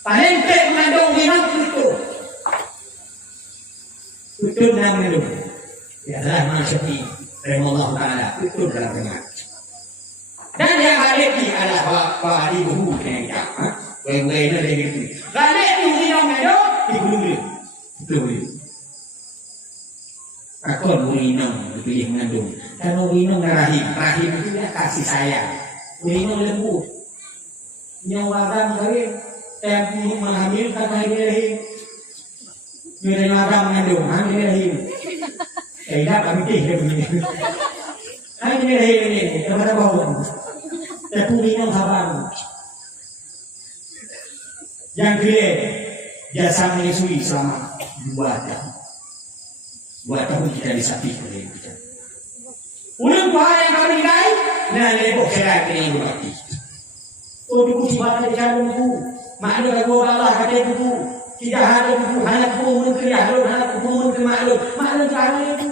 Paling tak mengandung 5 itu. Betul dalam mengandung. Ya adalah masyarakat rahimahullah ta'ala. Betul dalam mengandung. Dan yang halifi adalah Pak Ibu yang tak. Wei-wei itu dia gitu. Halifi yang mengandung, ibu dulu. Betul. Aku Winong dipilih mengandung. Karena Winong rahim itu dia kasih sayang. Winong lembut. Nyawakan kawin, tempuh menghamilkan rahim. Bila nyawakan mengandung, hamil rahim. Tidak penting dia begini. Hamil rahim ini kepada bawang. Tempuh Winong sabar. Yang kedua, jasa menyusui selama 2 tahun. 2 tahun kita disapi oleh kita. Ulun bahaya yang kami nilai, nah lebok saya kena yang berbakti. Oh duku cibata di jalan buku, maklum aku Allah kata buku, tidak ada buku, hanya buku ulun kerja, hanya buku ulun ke maklum jalan itu,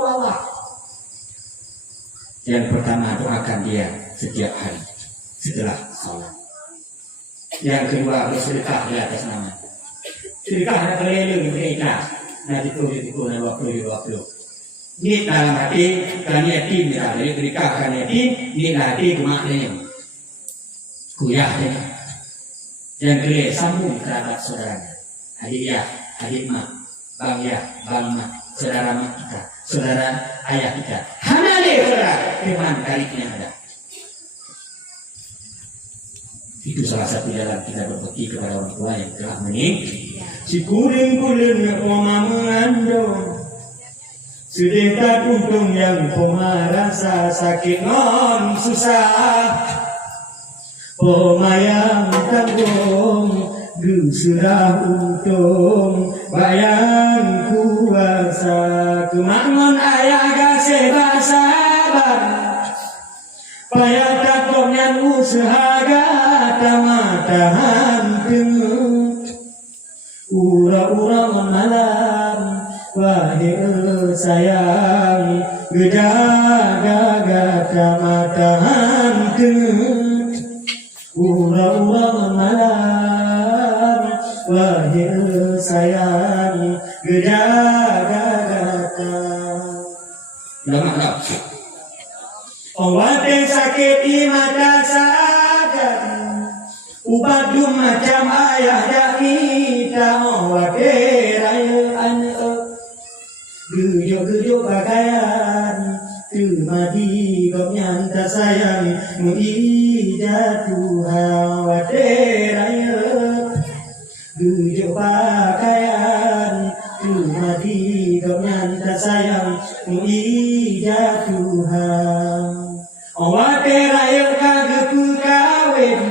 Allah. Yang pertama doakan dia setiap hari setelah salat. Yang kedua bersedekah di atas nama. Sedekah ada keliling mereka. Nah itu na waktu. Ini dalam hati kan yatim ya. Jadi sedekah kan yatim, ini hati kemaknanya. Kuyahnya. Yang kedua sambung kerabat saudaranya. Hadiah, mak, bang ya, bang mak, saudara mak kita, saudara ayah kita. Hanale saudara, firman kariknya ada. Itu salah satu jalan kita berbakti kepada orang tua yang telah meninggal. Si kuring-kuring oma mengandung, sedekah untung yang oma rasa sakit non susah. Oma yang tanggung, sudah untung, bayang kuasa. Kemangon ayah gase sabar, payah takutnya usaha matahan tengah ura-ura malam wahai sayang gejaga matahan tengah ura-ura malam wahai sayang gejaga Lama obat yang sakit di mata sadar ubadu macam ayah dak kita wakerayaan gejo pakaian tumadi gopnya tak sayang muida Tuhan wakerayaan gejo pakaian tumadi gopnya tak sayang muida Tuhan wakerayaan kagak kawin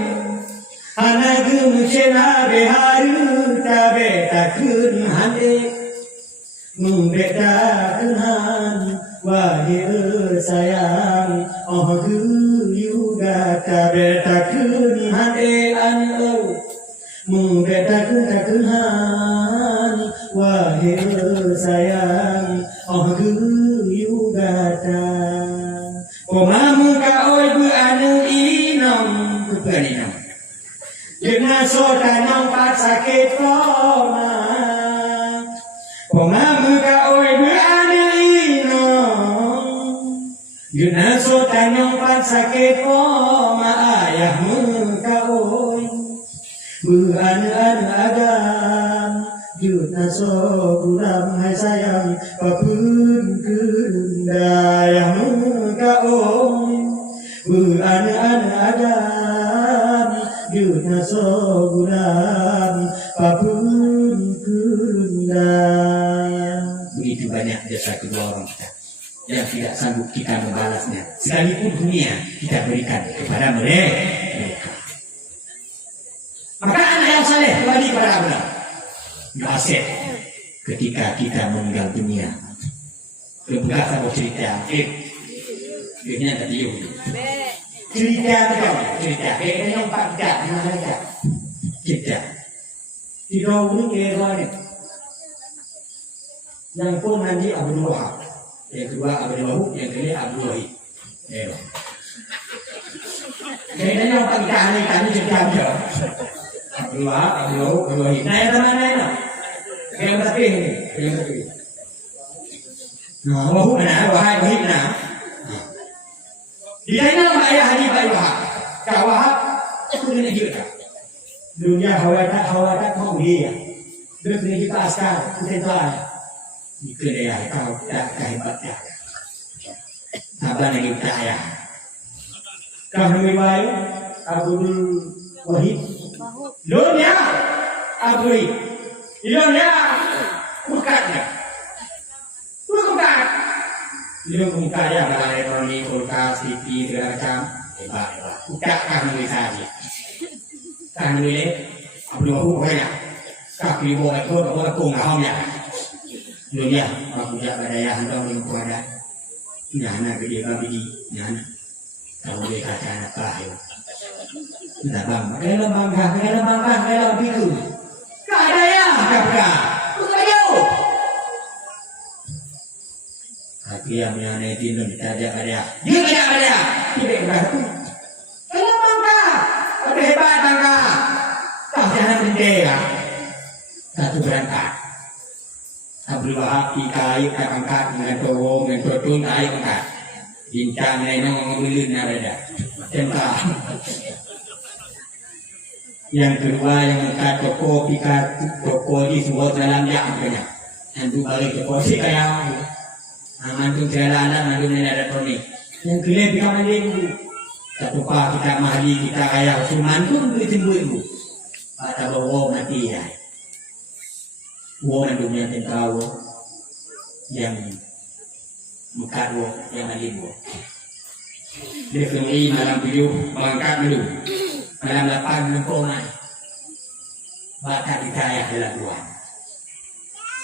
anak gemucena beharu tabe takun hande membeda kenan wahai sayang oh juga tabe takun hande anu membeda kenan wahai sayang oh juga ta Omamu ka oi bu anu inom kupaninam Jena soda nampak sakit koma Pengamu ka oi berani inom Jena soda nampak sakit koma Ayahmu ka oi Beran-an agam Jutna so kurang hai sayang Papun kendayah mengkaom Beran-an agam Jutna so kurang Papun kendayah. Begitu banyak jasa kedua orang kita yang tidak sanggup kita membalasnya. Sekalipun dunia kita berikan kepada mereka. Maka anak yang saleh kembali kepada Allah. Aset ketika kita meninggal dunia. Kebuka sama cerita. Ini tadi yuk. Cerita betul. Cerita. Ini yang pak cerita. Cerita. Tidak boleh kira ni. Yang pun nanti Abdul Wahab. Yang kedua Abdul Wahab. Yang ketiga Abdul Wahid. Kayaknya yang pak kami cerita betul. Abdul Wahab, Abdul Wahid. Nah, yang mana ini? Yang berapa ini? Yang berapa ini? Nah, Wahab mana? Wahid mana? Di mana ayah Haji Pak Wahab? Kak Wahab, aku kena juga. Dunia hawakat mau dia. Dia kena kita askar, kita tuan. Itu dia kau tak kehebatnya. Apa yang kita ayah? Kau lebih baik Abdul Wahid. Dunia Abdul Wahid. Dunia bukannya. Bukan. Dia bukan ya balai elektronik, kulkas, TV segala macam. Hebat. Bukan kami saja. Kami ni Abdul Wahid pokoknya. Kaki boleh ikut boleh kong ya. Dunia aku tak berdaya hendak menguatkan. Nyana gede kami nyana. Tahu dia kata anak kahil. Tidak bangga, kena bangga biru. Kadaya, kapra, bukayo. Tapi yang nyana itu tidak ada. Dia tidak ada. Tidak berarti. Kena bangga, ada hebat bangga. Tak jangan berdaya. Satu berangkat. Abdul Wahab dikait angkat dengan towong dengan totun air angkat. Bincang nenong ulun ada. Tentang. Yang kedua yang angkat toko pikat toko di sebuah dalam yang banyak. Nanti balik toko si kaya. Mantu jalan mantu ada elektronik. Yang kelima pikat mandiri. Satu pak kita mahli kita kaya. Mantu itu ibu. Pada bawa mati ya. Wong dunia tentang yang muka yang alim. Dia kembali malam tujuh mengangkat dulu. Malam 8 lempung naik. Bakat kita yang dalam Tuhan.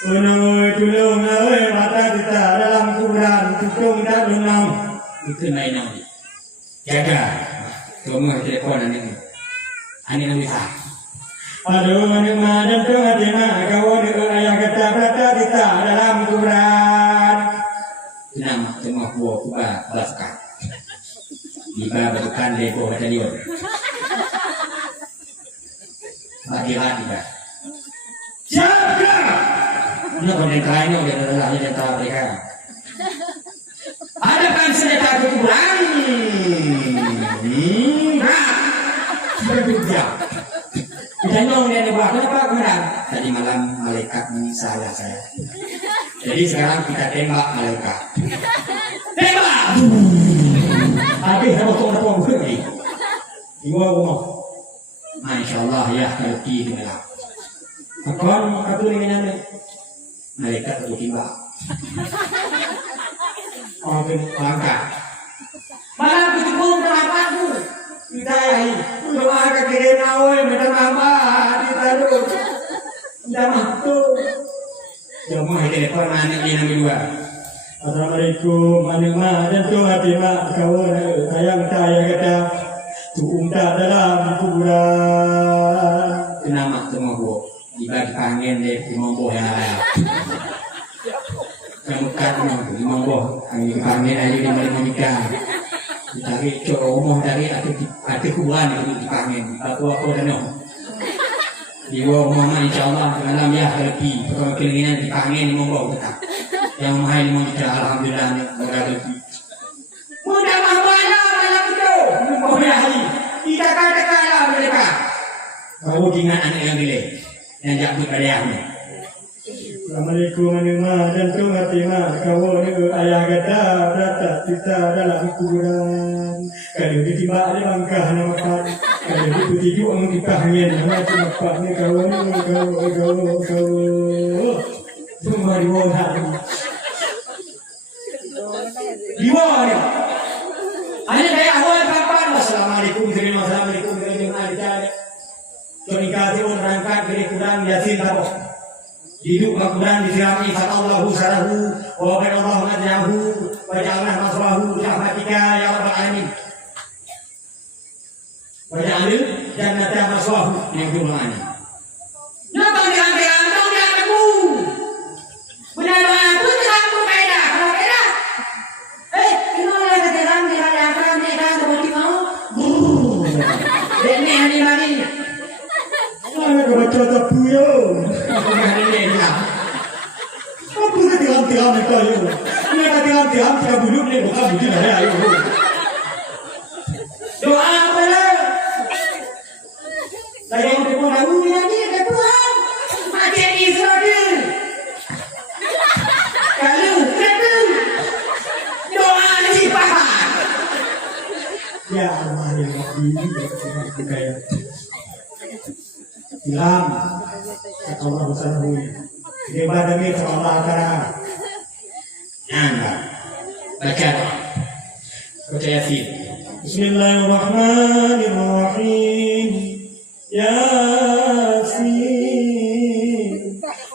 Unang tulung mata kita dalam kuburan tutung dan lunam. Itu mainan. Jaga. Semua telepon ini. Ani nak bisa. Aduh mana dan hati mak kau ayah kata berada kita dalam kuburan. Nama semua buah kubah balaskan. Iba berdukan lego macam ni. Bagi-bagi dah. Jaga. Ini orang kain ni dia adalah senjata mereka. Hadapan senjata kuburan. Berbicara. Kita nyong dia buat kenapa kuburan? Tadi malam malaikat salah saya. Jadi sekarang kita tembak malaikat. Tembak. Habis saya potong ni. Iwa rumah. Masya Allah ya terti dengan. Akan aku dengan ni. Malaikat tu tembak. Orang angkat. Malam itu pun terapatku. Kita ini doa ke kiri nawe macam apa kita dulu. Dah mampu. Jemaah telepon mana ni nama dua. Assalamualaikum manima dan hati mak kau sayang saya kata tuumta dalam kuburan. Nama semua bu. Dibagi panggil deh dimombo yang lain. Kamu kan dimombo. Angin panggil aja di mana nikah. Dari cowok dari hati kuburan itu dipanggil. Aku dan no. Di rumah insyaAllah malam ya lebih. Kalau keinginan dipanggil dimombo tetap. Yang mahal mau kita alhamdulillah berada. Mudah mahal malam itu. Mudah hari. Kita katakanlah mereka. Kau dengan anak yang gile yang jakut pada yang ni. Assalamualaikum warahmatullahi dan tuhatima kau ni ayah kata berata kita dalam kuburan kalau ditiba ada langkah nampak kalau ditijuk ang dipahangin nama nampak ni kau semua diwahan Diwahan. Hanya saya awal kapan? Assalamualaikum warahmatullahi wabarakatuh. Tonikati on rangkat dari Quran Yasin tabo. Hidup Quran disirami fatallahu sarahu wa bainallahu najyahu wa ja'alna masrahu rahmatika ya rabbal alamin. Wa ja'alna jannata masrahu yang doanya. Napa diambil antong dia aku? Benar aku tidak aku faedah. Kalau faedah. Gimana kita ramai ada apa ni dah boleh mau? Ini hari mari. Ana baca tapu yo. Apa nak tiram-tiram ni kau yo? Ni nak tiram-tiram kita bujuk ni bukan bujuk dah ayo. Doa apa lah? Lagi yang berpuluh tahu ni ada Tuhan. Mati di surga. Kalau kata doa ni faham. Ya Allah ya Rabbi kaya. Ilham Allah Subhanahu ibadah ni Allah Taala. Anda baca baca Yasin. Bismillahirrahmanirrahim. Yasin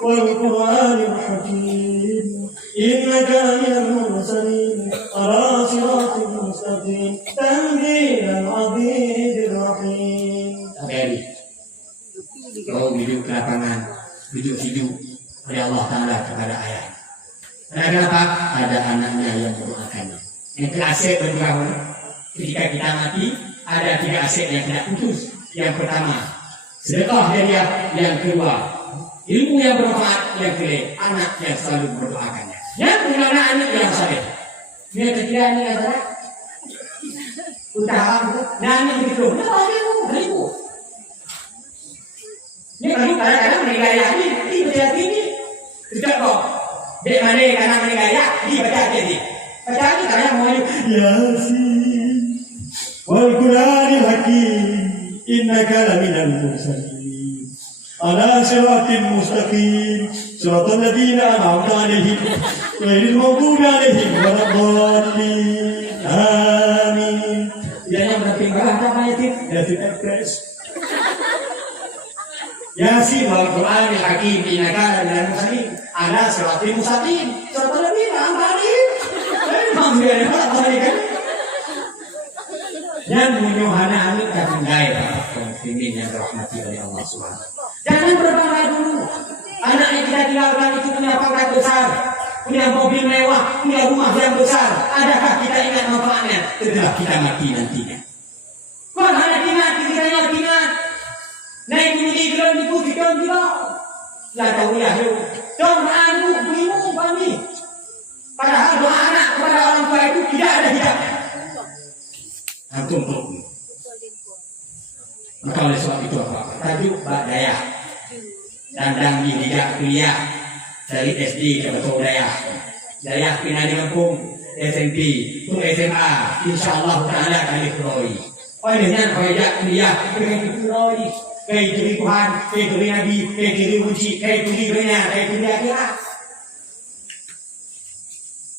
wal Qur'anil Hakim. Innaka minal mursalin ala siratin mustaqim. Tanzilal azizir rahim. Dari kau hidup ke lapangan, hidup oleh Allah Ta'ala kepada ayah. Kenapa? Ada anaknya yang mendoakannya. Yang terasik berdoa ketika kita mati, ada 3 aset yang tidak putus. Yang pertama, sedekah jariah. Yang kedua, ilmu yang bermanfaat. Yang ketiga, anak yang selalu mendoakannya. Yang kedua, anak yang saleh. Yang ketiga ini adalah utama. Dan yang ketiga, ribu. Ini kalau kadang-kadang menegaya ini baca ini tidak kok. Dek mana karena menegaya dibaca ini. Baca ini karena mau Yasin wal Qur'anil Hakim. Innaka laminal mursalin ala siratin mustaqim. Siratal ladzina an'amta 'alaihim ghairil maghdubi 'alaihim waladdallin. Amin. yang berpinggah apa itu? Yasin Express. Yasin wal Qur'anil Hakim innaka laminal mursalin ala siratin mustaqim. Siratal ladzina an'amta 'alaihim. Memang dia kan. Dan menyuhana anak dan gaya muslimin yang dirahmati oleh Allah Subhanahu. Jangan berbangga dulu. Anak yang kita tinggalkan itu punya pangkat besar, punya mobil mewah, punya rumah yang besar. Adakah kita ingat manfaatnya setelah kita mati nantinya? Kau hanya ingat kita ingat. Naik menjadi gelap di putih gelap. Lah tahu ya, dong anu bingung kami. Padahal doa anak kepada orang tua itu tidak ada hidupnya. Antum tuh. Maka oleh sebab itu apa? Tajuk Ba'daya. Dandang di Liga Kuliah dari SD ke Betul Daya. Daya pindah di Lampung, SMP, tu SMA. InsyaAllah Ta'ala kali kuroi. Oleh dengan kaya kuliah dengan kuroi. Kaya diri Tuhan, kaya diri Nabi, kaya diri uji, kaya diri dunia, kaya diri akhirat.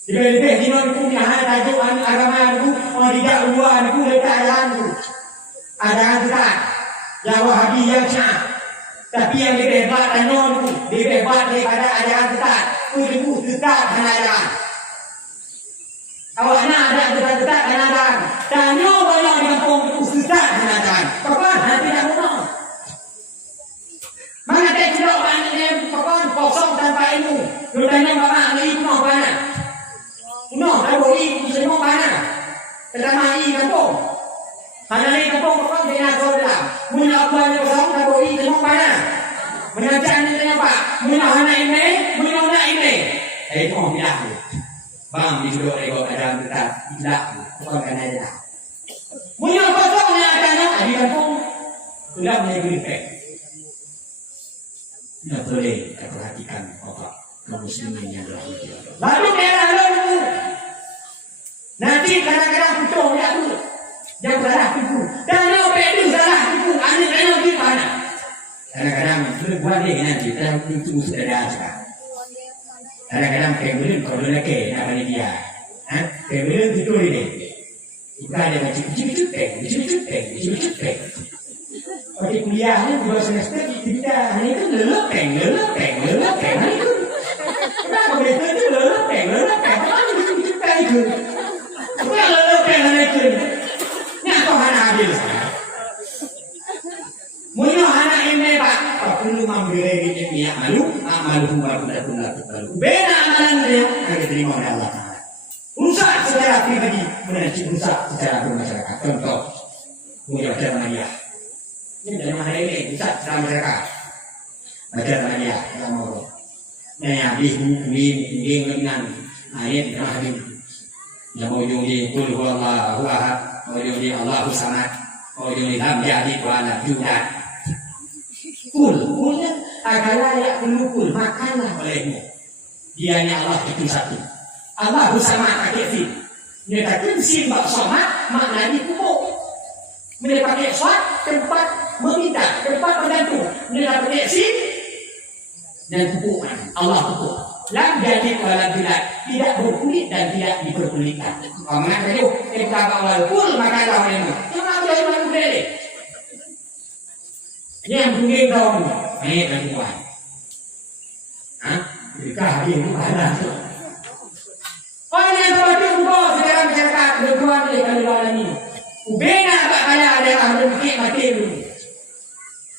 Lebih-lebih di mana pun yang ada tajuk agama itu, orang tidak luar itu letak jalan itu. Ada kita, yang Wahabi yang Syiah. Tapi yang lebih hebat tanya itu, lebih hebat daripada ajaran kita. Itu dekat dengan ajaran. Awaknya ada dekat dengan ajaran. Tanya banyak di kampung itu dekat dengan ajaran. Kapan nanti tak menang. Mana tak tidak banyaknya kapan kosong tanpa ilmu. Lu tanya bapak lagi penuh banyak. No, tak boleh semua mana. Pertama ini kampung. Hanya ini kampung kampung dengan saudara. Punya apa yang kosong tak boleh semua mana. Mengajar ni tanya pak. Punya anak ini, punya anak ini. Itu orang tidak. Bang di duduk ego ada kita tidak. Bukan kerana dia. Punya kosong yang ada di kampung. Sudah punya grifek. Ya boleh kita perhatikan Bapak kaum muslimin yang dirahmati Allah. Lalu merah lalu. Nanti kadang-kadang putus ya tu. Yang salah tu. Dan lo pedu salah tu. Anak-anak di mana? Kadang-kadang perempuan dia nanti dalam itu sudah ada sekarang. Kadang-kadang kemudian kalau nak nak balik dia, kemudian itu dia. Bukan ada macam cipik. Pada kuliahnya 2 semester kita hanya itu lelopeng. Hanya itu. Kenapa boleh itu lelopeng? Mana kita itu? Bukan lelopeng hanya itu. Nyata hanya adil saja. Mula anak ini pak, perlu memberi ini malu baru lalu. Beda amalan dia yang diterima oleh Allah. Rusak secara pribadi, rusak secara bermasyarakat. Contoh, mulia ajaran dia. Ini dari mana ini? Rusak secara masyarakat. Ajaran dia, yang mau. Yang habis mungkin dengan ayat yang habis. Yang mau di Qul huwallahu ahad, mau di Allahu samad, mau di lam yalid wa lam yulad. Kul agar layak kul makanlah olehmu. Dianya Allah itu satu. Allah bersama pakai sin. Dia kata sin bab sama maknanya pupuk. Dia pakai swat tempat meminta, tempat membantu. Dia pakai sin dan pupuk. Allah pupuk. Lam jadi walam bilad, tidak berkulit dan tidak diperkulitkan. Mana tadi? Kata kul makanlah olehmu. Jangan boleh. Yang mungkin kau ni perempuan. Nikah dia bukanlah tu. Orang yang seperti engkau secara masyarakat perempuan oleh kalau ini. Ubena tak kaya ada ahli fikir mati dulu.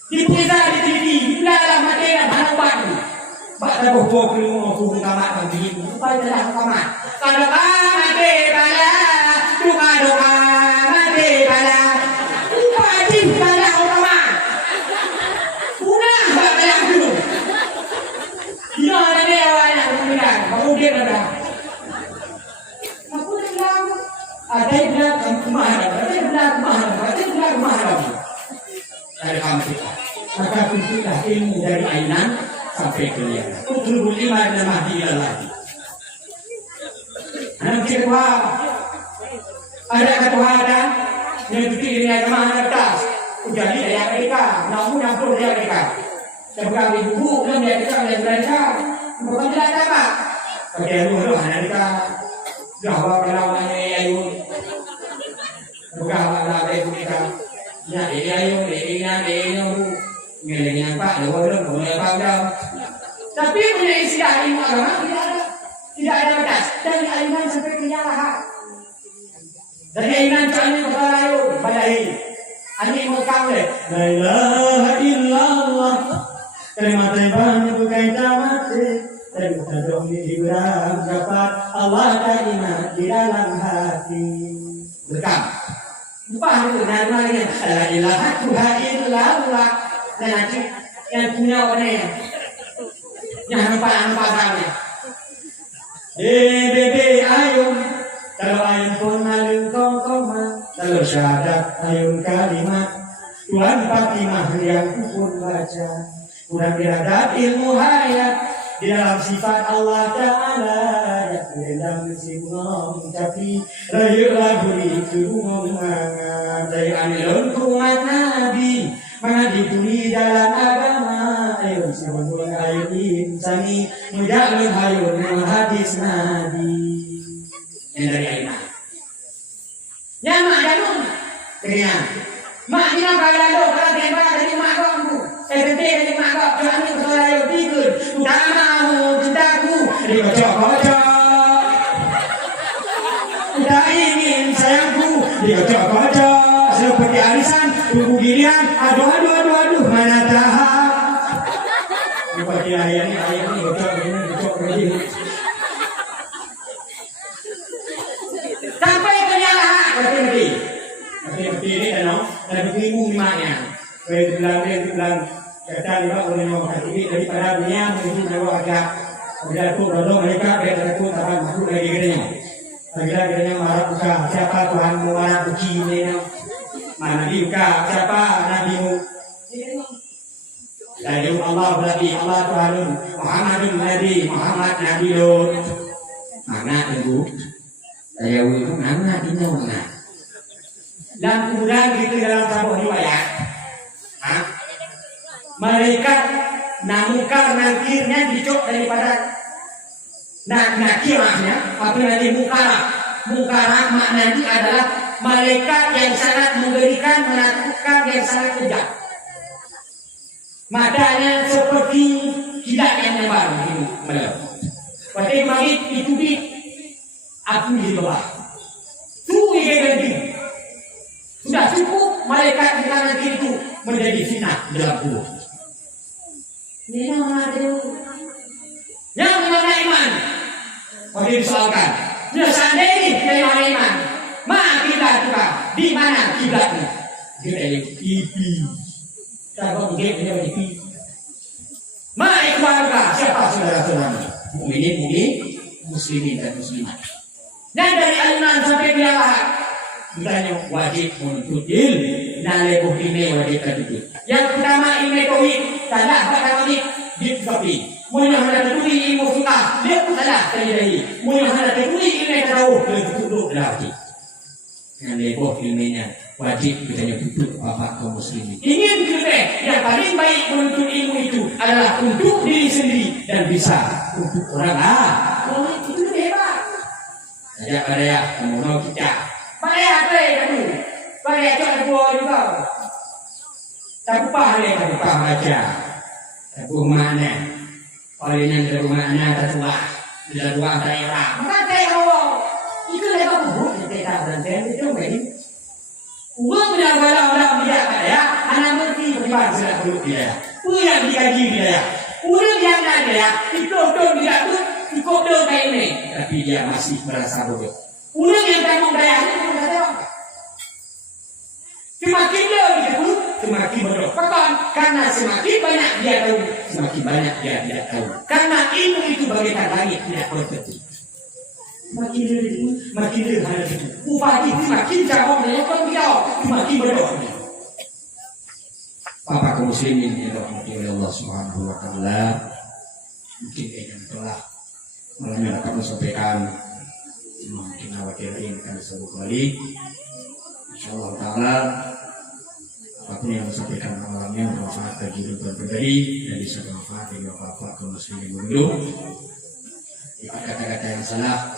Dipisah di TV, dibelah mati dah harapan. Bak tak bohong keluar aku kamat nanti. Supaya dah kamat. Kalau mati bala, doa mati bala. Upati bala kamat. Ya, ada awalnya kemudian, kemudian ada. Aku dah bilang, ada bilang kemana, ada bilang kemana. Dari kamu kita, maka tunjuklah ilmu dari ainan sampai kuliah. Utlubul ilma dan mahdi lagi. Anak kedua, ada ketuhanan yang berdiri dengan kemana atas. Jadi dari Amerika, namun yang perlu dari Amerika. Sebab ibu belum dia kita oleh mereka bukan tidak apa. Pakai dulu Amerika, jawab lawannya ayu, bukan lawan ibu kita. Ya ayu, ngelengnya pak, belum boleh apa dah. Tapi punya istilah ilmu agama tidak ada batas. Dari ayunan sampai ke lahat. Dari ayunan kami kepada ayu, balahi. Ani mau kamu le. La ilaha illallah. Kalimat taiban berkaitan mati. Dan terus hiburan dapat Allah kalimat di dalam hati. Bekam. Lupa itu namanya la ilaha illallah. Dan nanti yang punya orangnya. Yang nampak samanya. Bebe ayun. Kalau ayun pun alun kongkoma. Kalau syahadat ayun kalimat. Tuhan Fatimah yang kupun baca. Kurang biradat ilmu hayat di dalam sifat Allah Ta'ala. Yang dalam singgung tapi rayu lagu itu mengangat. Dari anilun kumat Nabi mengadituri dalam agama. Ayun sebelum ayun insani mujalun ayun hadis Nabi. Yang dari ayunah. Yang mak janun. Kerian. Mak ni nak kaya lalu kalau tembak dari mak kamu. Penting dari mak kamu. Jangan ni bersorak ayo tidur. Tak mahu cintaku. Dikocok-kocok. Tak ingin sayangku. Dikocok-kocok. Seperti arisan. Tunggu giliran. Aduh. Mana tahap. Seperti ayam ni. Gocok ini. Sampai kenyalahan. Berhenti. Ini dan ilmu imannya. Dia bilang kata dia boleh mau hati daripada dunia menuju lewat agak. Bila tu berdoa mereka dia tu tak masuk lagi gerenya. Bila gerenya marah buka siapa Tuhanmu marah uji ini. Mana dibuka siapa nabimu. Dari Allah berarti Allah Tuhan Muhammadun Nabi Muhammad Nabi Lut. Mana ibu? Saya itu mana ini mana? Dan kemudian gitu dalam sebuah riwayat, malaikat namukar nakirnya dicok daripada nakirahnya, apa nanti mukarah maknanya adalah malaikat yang sangat mengerikan, menakutkan, yang sangat kejam. Matanya seperti kilat yang nyambar begini, berarti magit itu di api di bawah. Tuh ganti. Sudah cukup malaikat di kanan kiri itu menjadi fitnah dalam kubur. Ini yang mana iman? Waktu disoalkan, dia seandainya dari mana iman? Mana kiblat juga? Di mana kiblatnya? Kita ini pipi. Kalau mungkin dia pipi. Mana keluarga? Siapa saudara-saudara? Mukminin, muslimin dan muslimat. Dan dari alunan sampai bilahat, Misalnya wajib menuntut ilmu, nalai ilmu wajib menuntut. Yang pertama ilmu tauhid, salah pada wajib dikapi. Munyah hendak tuli ilmu fikih, dia salah terjadi. Munyah hendak tuli ilmu tasawuf, dia tutup lagi. Nalai ilmunya wajib kita tutup apa kaum muslimin. Ingin kita yang paling baik menuntut ilmu itu adalah untuk diri sendiri dan bisa untuk orang lain. Itu hebat. Ajak pada kamu mau kita. Pakai apa kamu? Pakai cak dua juga. Tak upah dia, tak upah baca. Tak upah mana? Oleh yang ke rumah anak tertua, bila dua daerah. Bukan daerah orang. Itu lepas kubur, kita tak berhenti itu begini. Uang tidak galau orang dia ya. Anak mengerti bagaimana sudah perlu dia. Uang dikaji dia. Uang yang ada ya. Ikut dia tu, ikut dia ini. Tapi dia masih merasa bodoh. Uang yang tanggung daya itu tidak ada. Semakin dia begitu, semakin bodoh. Kapan? Karena semakin banyak dia tahu, semakin banyak dia tidak tahu. Karena ilmu itu bagaikan langit tidak berhenti. Makin dia hanya itu. Upah itu makin jauh dari orang dia, semakin bodoh. Bapak kaum muslimin yang dirahmati oleh Allah Subhanahu wa taala, mungkin yang telah malam ini akan sampaikan. Mungkin awal-awal akan disebut kembali. InsyaAllah ta'ala apapun yang disampaikan malamnya bermanfaat bagi diri pribadi dan bisa bermanfaat bagi bapak-bapak kaum muslimin dulu. Jika kata-kata yang salah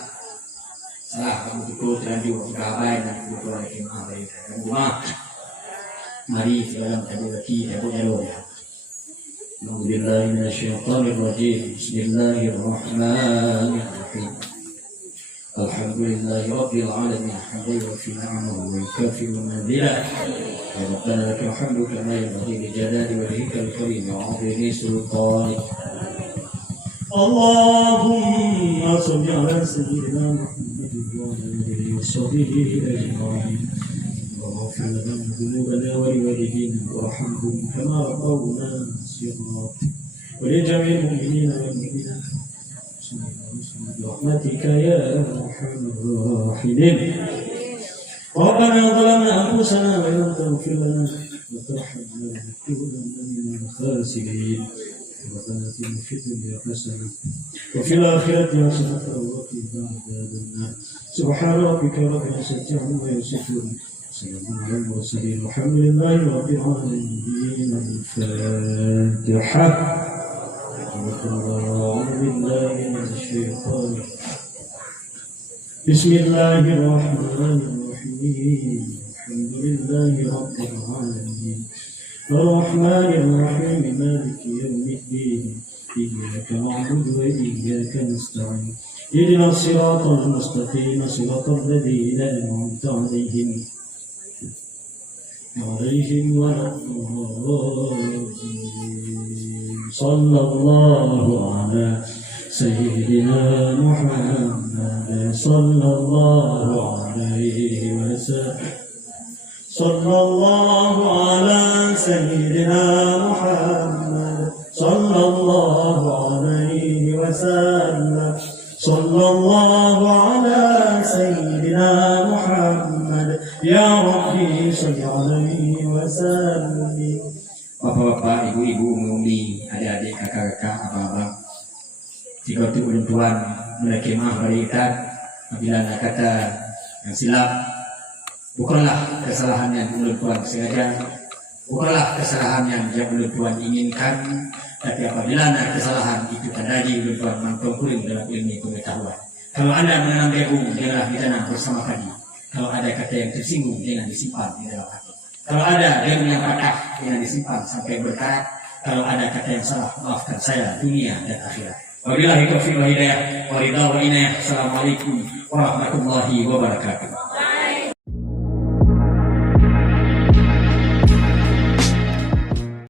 kamu ikut dan juga berabai dan juga oleh maaf dari rumah. Mari dalam tabu lagi tabu jalo ya. Alhamdulillah minasyaitonirrajim. Bismillahirrahmanirrahim. Alhamdulillahi Rabbil Alamin hamdan yuwaffi ni'amahu wa yukafi manzilah. Ya Rabbana lakal hamdu kama yanbaghi li jalali wajhikal karim wa 'azimi sultanik. Allahumma shalli ala sayyidina Muhammadin wa ala alihi wa sahbihi ajma'in. واغفر لنا ذنوبنا ولوالدينا وارحمهم كما ربونا صغارا ولجميع المؤمنين والمؤمنات برحمتك يا ارحم الراحمين. ربنا ظلمنا انفسنا وان لم تغفر لنا وترحمنا لنكونن من الخاسرين. ربنا اتنا في الدنيا حسنه وفي الاخره حسنه وقنا عذاب النار. سبحان ربك رب العزه عما يصفون سلام على المرسلين والحمد لله رب العالمين. الفاتحة. أعوذ بالله من الشيطان. بسم الله الرحمن الرحيم. الحمد لله رب العالمين الرحمن الرحيم مالك يوم الدين إياك نعبد وإياك نستعين اهدنا الصراط المستقيم صراط الذين أنعمت عليهم ولا الضالين. صلى الله على سيدنا محمد صلى الله عليه وسلم. صلى الله على سيدنا محمد صلى الله عليه وسلم. صلى الله على سيدنا محمد يا ربي صل عليه وسلم. bapak-bapak, ibu-ibu, umi, adik-adik, kakak-kakak, abang-abang, jika itu ulun tuan mereka maaf bagi kita apabila nak kata yang silap, bukanlah kesalahan yang ulun tuan sengaja, bukanlah kesalahan yang ulun tuan inginkan, tapi apabila nak kesalahan itu tandai ulun tuan mampu kuring dalam ilmu pengetahuan. Kalau anda menanam jagung, janganlah ditanam bersama padi. Kalau ada kata yang tersinggung, jangan disimpan di dalam hati. Kalau ada jagung yang patah, jangan disimpan sampai berkarat. Kalau ada kata yang salah, maafkan saya dunia dan akhirat. Wabillahi taufiq wal hidayah, wa ridha wa inayah. Assalamualaikum warahmatullahi wabarakatuh.